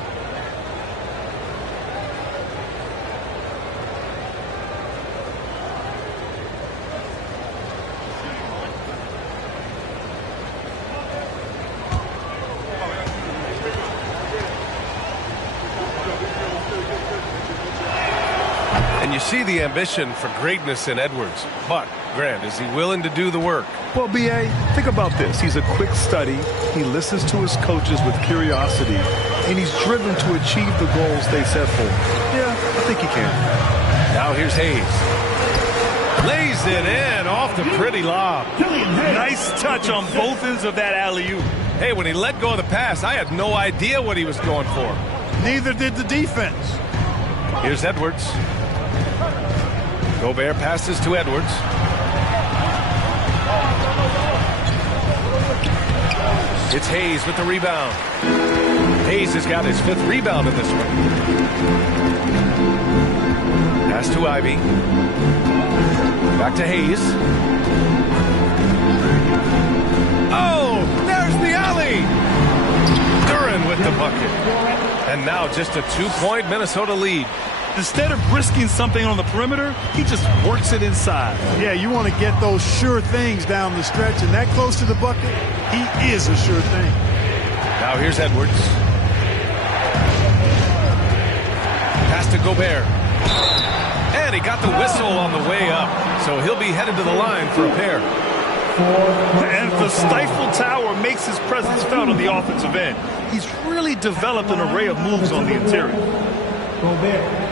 You see the ambition for greatness in Edwards, but Grant, is he willing to do the work? Well, B.A., think about this. He's a quick study. He listens to his coaches with curiosity, and he's driven to achieve the goals they set for him. Yeah, I think he can. Now here's Hayes. Lays it in off the pretty lob. Nice touch on both ends of that alley-oop. Hey, when he let go of the pass, I had no idea what he was going for. Neither did the defense. Here's Edwards. Gobert passes to Edwards. It's Hayes with the rebound. Hayes has got his 5th rebound in this one. Pass to Ivy. Back to Hayes. Oh, there's the alley. Duren with the bucket. And now just a 2-point Minnesota lead. Instead of risking something on the perimeter, he just works it inside. Yeah, you want to get those sure things down the stretch, and that close to the bucket, he is a sure thing. Now here's Edwards. Pass to Gobert. And he got the whistle on the way up, so he'll be headed to the line for a pair. And the stifle tower makes his presence felt on the offensive end. He's really developed an array of moves on the interior. Gobert.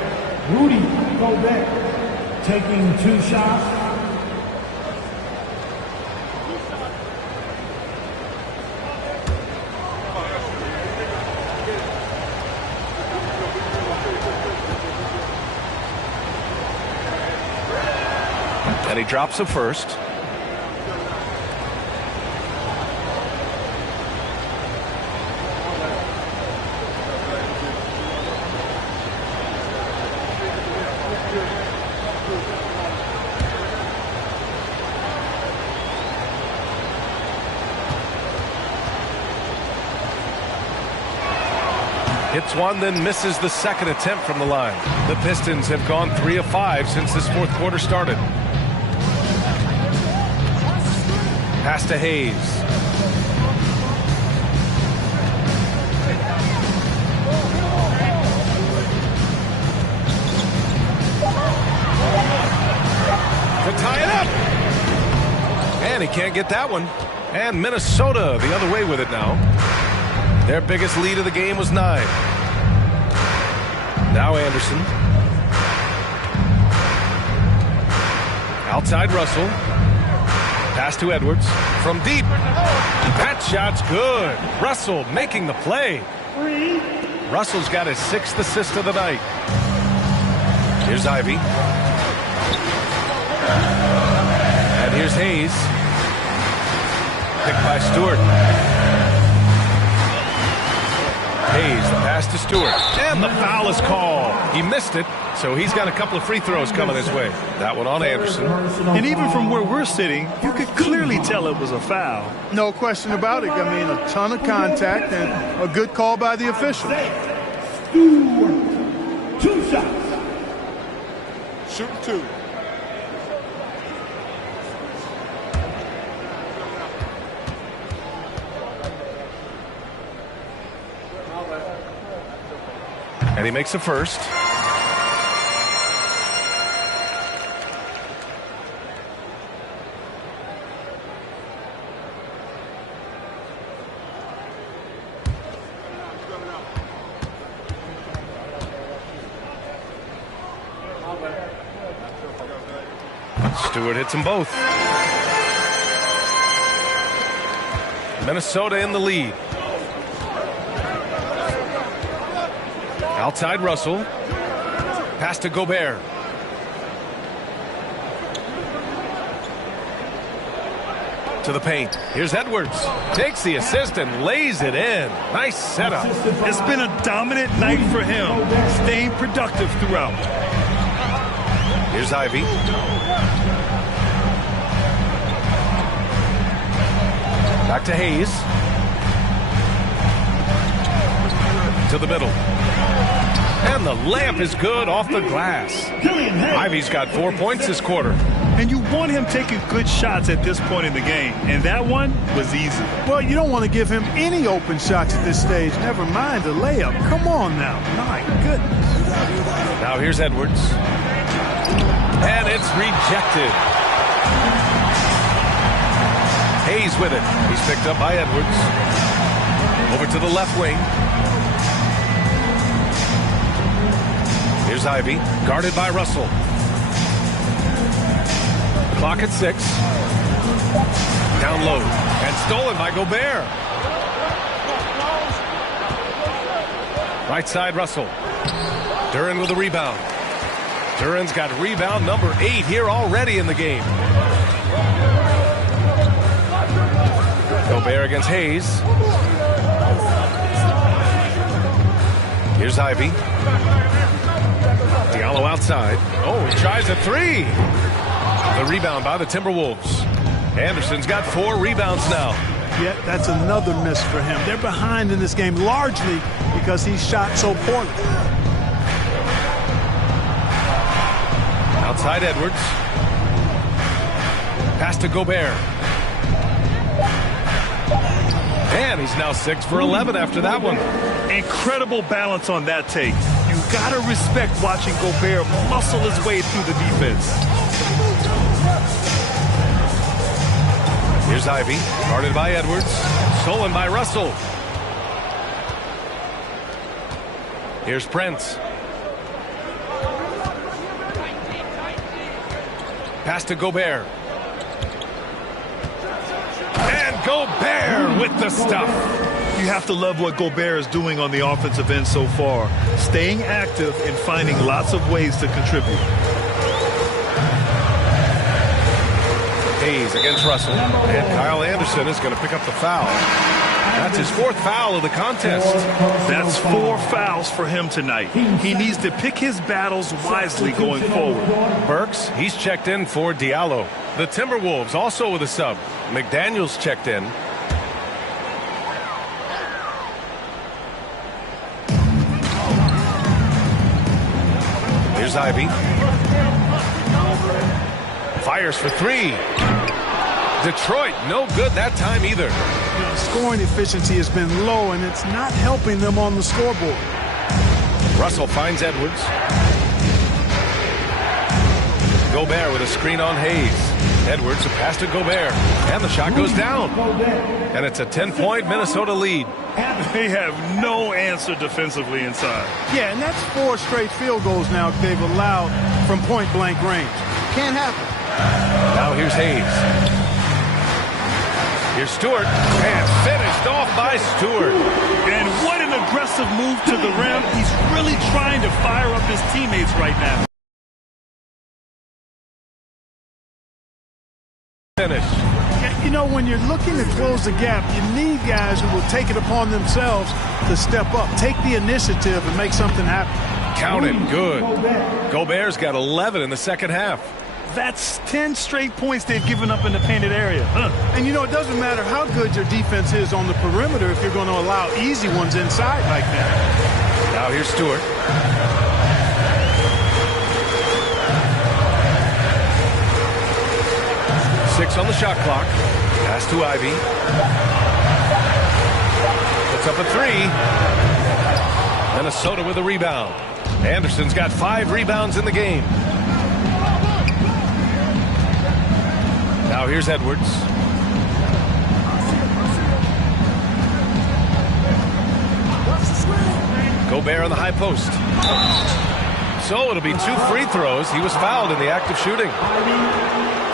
Rudy Gobert taking 2 shots. And he drops a first. Hits one, then misses the second attempt from the line. The Pistons have gone 3 of 5 since this fourth quarter started. Pass to Hayes. To tie it up. And he can't get that one. And Minnesota the other way with it now. Their biggest lead of the game was 9. Now Anderson. Outside Russell. Pass to Edwards. From deep. That shot's good. Russell making the play. Russell's got his 6th assist of the night. Here's Ivy. And here's Hayes. Picked by Stewart. Hayes, the pass to Stewart. And the foul is called. He missed it, so he's got a couple of free throws coming his way. That one on Anderson. And even from where we're sitting, you could clearly tell it was a foul. No question about it. I mean, a ton of contact and a good call by the official. Stewart, 2 shots. Shooting 2. And he makes a first. Stewart hits them both. Minnesota in the lead. Outside Russell. Pass to Gobert. To the paint. Here's Edwards. Takes the assist and lays it in. Nice setup. It's been a dominant night for him. Staying productive throughout. Here's Ivy. Back to Hayes. To the middle. And the layup is good off the glass. Ivy's got 4 points this quarter. And you want him taking good shots at this point in the game. And that one was easy. Well, you don't want to give him any open shots at this stage. Never mind the layup. Come on now. My goodness. Now here's Edwards. And it's rejected. Hayes with it. He's picked up by Edwards. Over to the left wing. Here's Ivy, guarded by Russell. Clock at 6. Down low, and stolen by Gobert. Right side, Russell. Duren with a rebound. Duren's got rebound number 8 here already in the game. Gobert against Hayes. Here's Ivy. Diallo outside. Oh, he tries a 3. The rebound by the Timberwolves. Anderson's got 4 rebounds now. Yeah, that's another miss for him. They're behind in this game largely because he shot so poorly. Outside Edwards. Pass to Gobert. And he's now 6 for 11 after that one. Incredible balance on that take. You gotta respect watching Gobert muscle his way through the defense. Here's Ivy, guarded by Edwards, stolen by Russell. Here's Prince. Pass to Gobert. And Gobert with the stuff. You have to love what Gobert is doing on the offensive end so far. Staying active and finding lots of ways to contribute. Hayes against Russell. And Kyle Anderson is going to pick up the foul. That's his 4th foul of the contest. That's 4 fouls for him tonight. He needs to pick his battles wisely going forward. Burks, he's checked in for Diallo. The Timberwolves also with a sub. McDaniels checked in. Here's Ivy. Fires for 3. Detroit, no good that time either. Scoring efficiency has been low, and it's not helping them on the scoreboard. Russell finds Edwards. Gobert with a screen on Hayes. Edwards, a pass to Gobert. And the shot goes down. And it's a 10-point Minnesota lead. They have no answer defensively inside. Yeah, and that's 4 straight field goals now they've allowed from point-blank range. Can't happen. Now here's Hayes. Here's Stewart, and finished off by Stewart. And what an aggressive move to the rim. He's really trying to fire up his teammates right now. Finish. You know, when you're looking to close the gap, you need guys who will take it upon themselves to step up, take the initiative, and make something happen. Count it, good. Gobert's got 11 in the second half. That's 10 straight points they've given up in the painted area. And, you know, it doesn't matter how good your defense is on the perimeter if you're going to allow easy ones inside like that. Now here's Stewart. Six on the shot clock. Pass to Ivy. Puts up a 3. Minnesota with a rebound. Anderson's got 5 rebounds in the game. Now here's Edwards. Gobert on the high post. So it'll be 2 free throws. He was fouled in the act of shooting.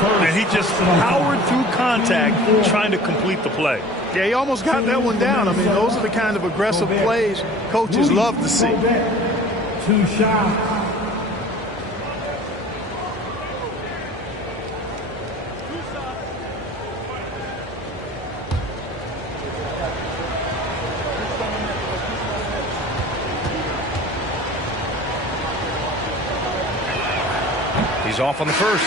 And he just powered through contact trying to complete the play. Yeah, he almost got that one down. I mean, those are the kind of aggressive plays coaches love to see. 2 shots. He's off on the first.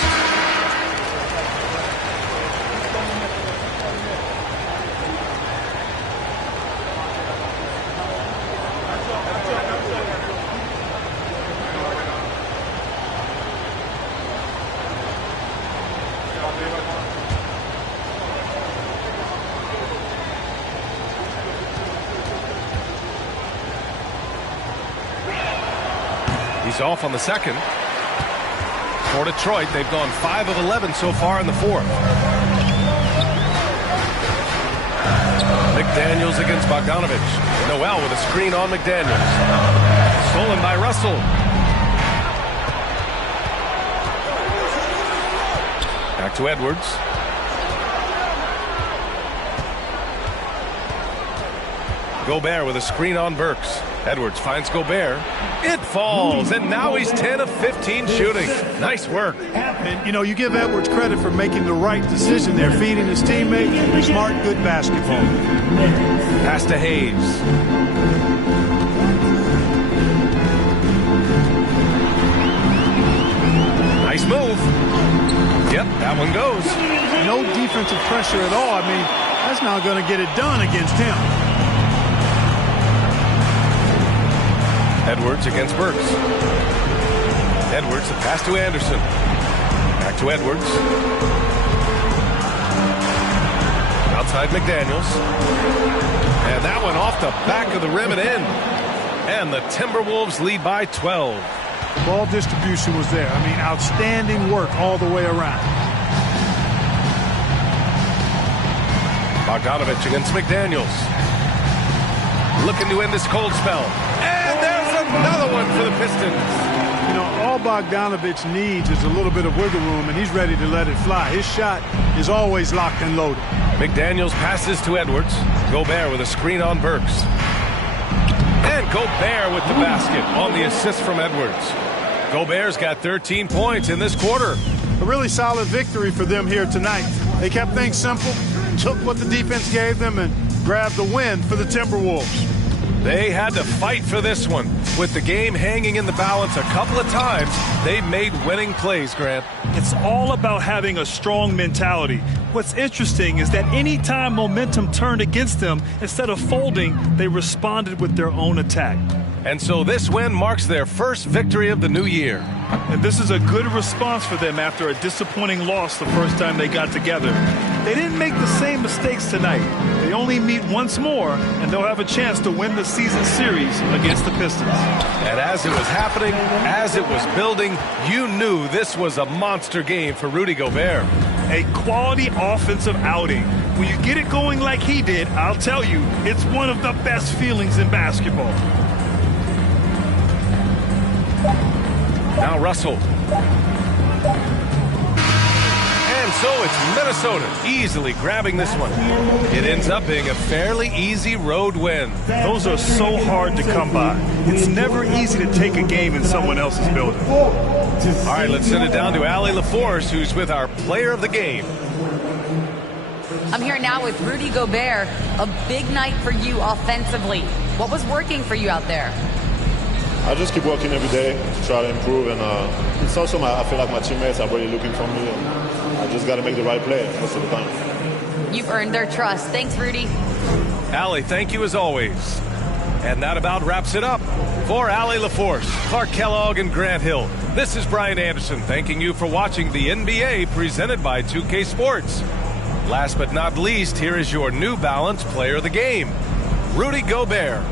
He's off on the second. For Detroit, they've gone 5 of 11 so far in the fourth. McDaniels against Bogdanovich. Noel with a screen on McDaniels. Stolen by Russell. Back to Edwards. Gobert with a screen on Burks. Edwards finds Gobert. It falls, and now he's 10 of 15 shooting. Nice work. And, you know, you give Edwards credit for making the right decision there, feeding his teammate. Smart, good basketball. Pass to Hayes. Nice move. Yep, that one goes. No defensive pressure at all. I mean, that's not going to get it done against him. Edwards against Burks. Edwards, the pass to Anderson. Back to Edwards. Outside McDaniels. And that one off the back of the rim and in. And the Timberwolves lead by 12. Ball distribution was there. I mean, outstanding work all the way around. Bogdanovich against McDaniels. Looking to end this cold spell. And there's another one for the Pistons. You know, All Bogdanovich needs is a little bit of wiggle room, and he's ready to let it fly. His shot is always locked and loaded. McDaniels passes to Edwards. Gobert with a screen on Burks. And Gobert with the basket on the assist from Edwards. Gobert's got 13 points in this quarter. A really solid victory for them here tonight. They kept things simple, took what the defense gave them, and grabbed the win for the Timberwolves. They had to fight for this one. With the game hanging in the balance a couple of times, they made winning plays, Grant. It's all about having a strong mentality. What's interesting is that any time momentum turned against them, instead of folding, they responded with their own attack. And so this win marks their first victory of the new year. And this is a good response for them after a disappointing loss the first time they got together. They didn't make the same mistakes tonight. They only meet once more, and they'll have a chance to win the season series against the Pistons. And as it was happening, as it was building, you knew this was a monster game for Rudy Gobert. A quality offensive outing. When you get it going like he did, I'll tell you, it's one of the best feelings in basketball. Now Russell. And so it's Minnesota easily grabbing this one. It ends up being a fairly easy road win. Those are so hard to come by. It's never easy to take a game in someone else's building. All right, let's send it down to Allie LaForce, who's with our player of the game. I'm here now with Rudy Gobert. A big night for you offensively. What was working for you out there? I just keep working every day to try to improve, and it's also I feel like my teammates are really looking for me, and I just got to make the right play most of the time. You've earned their trust. Thanks, Rudy. Allie, thank you as always. And that about wraps it up. For Allie LaForce, Clark Kellogg, and Grant Hill, this is Brian Anderson thanking you for watching the NBA presented by 2K Sports. Last but not least, here is your New Balance player of the game, Rudy Gobert.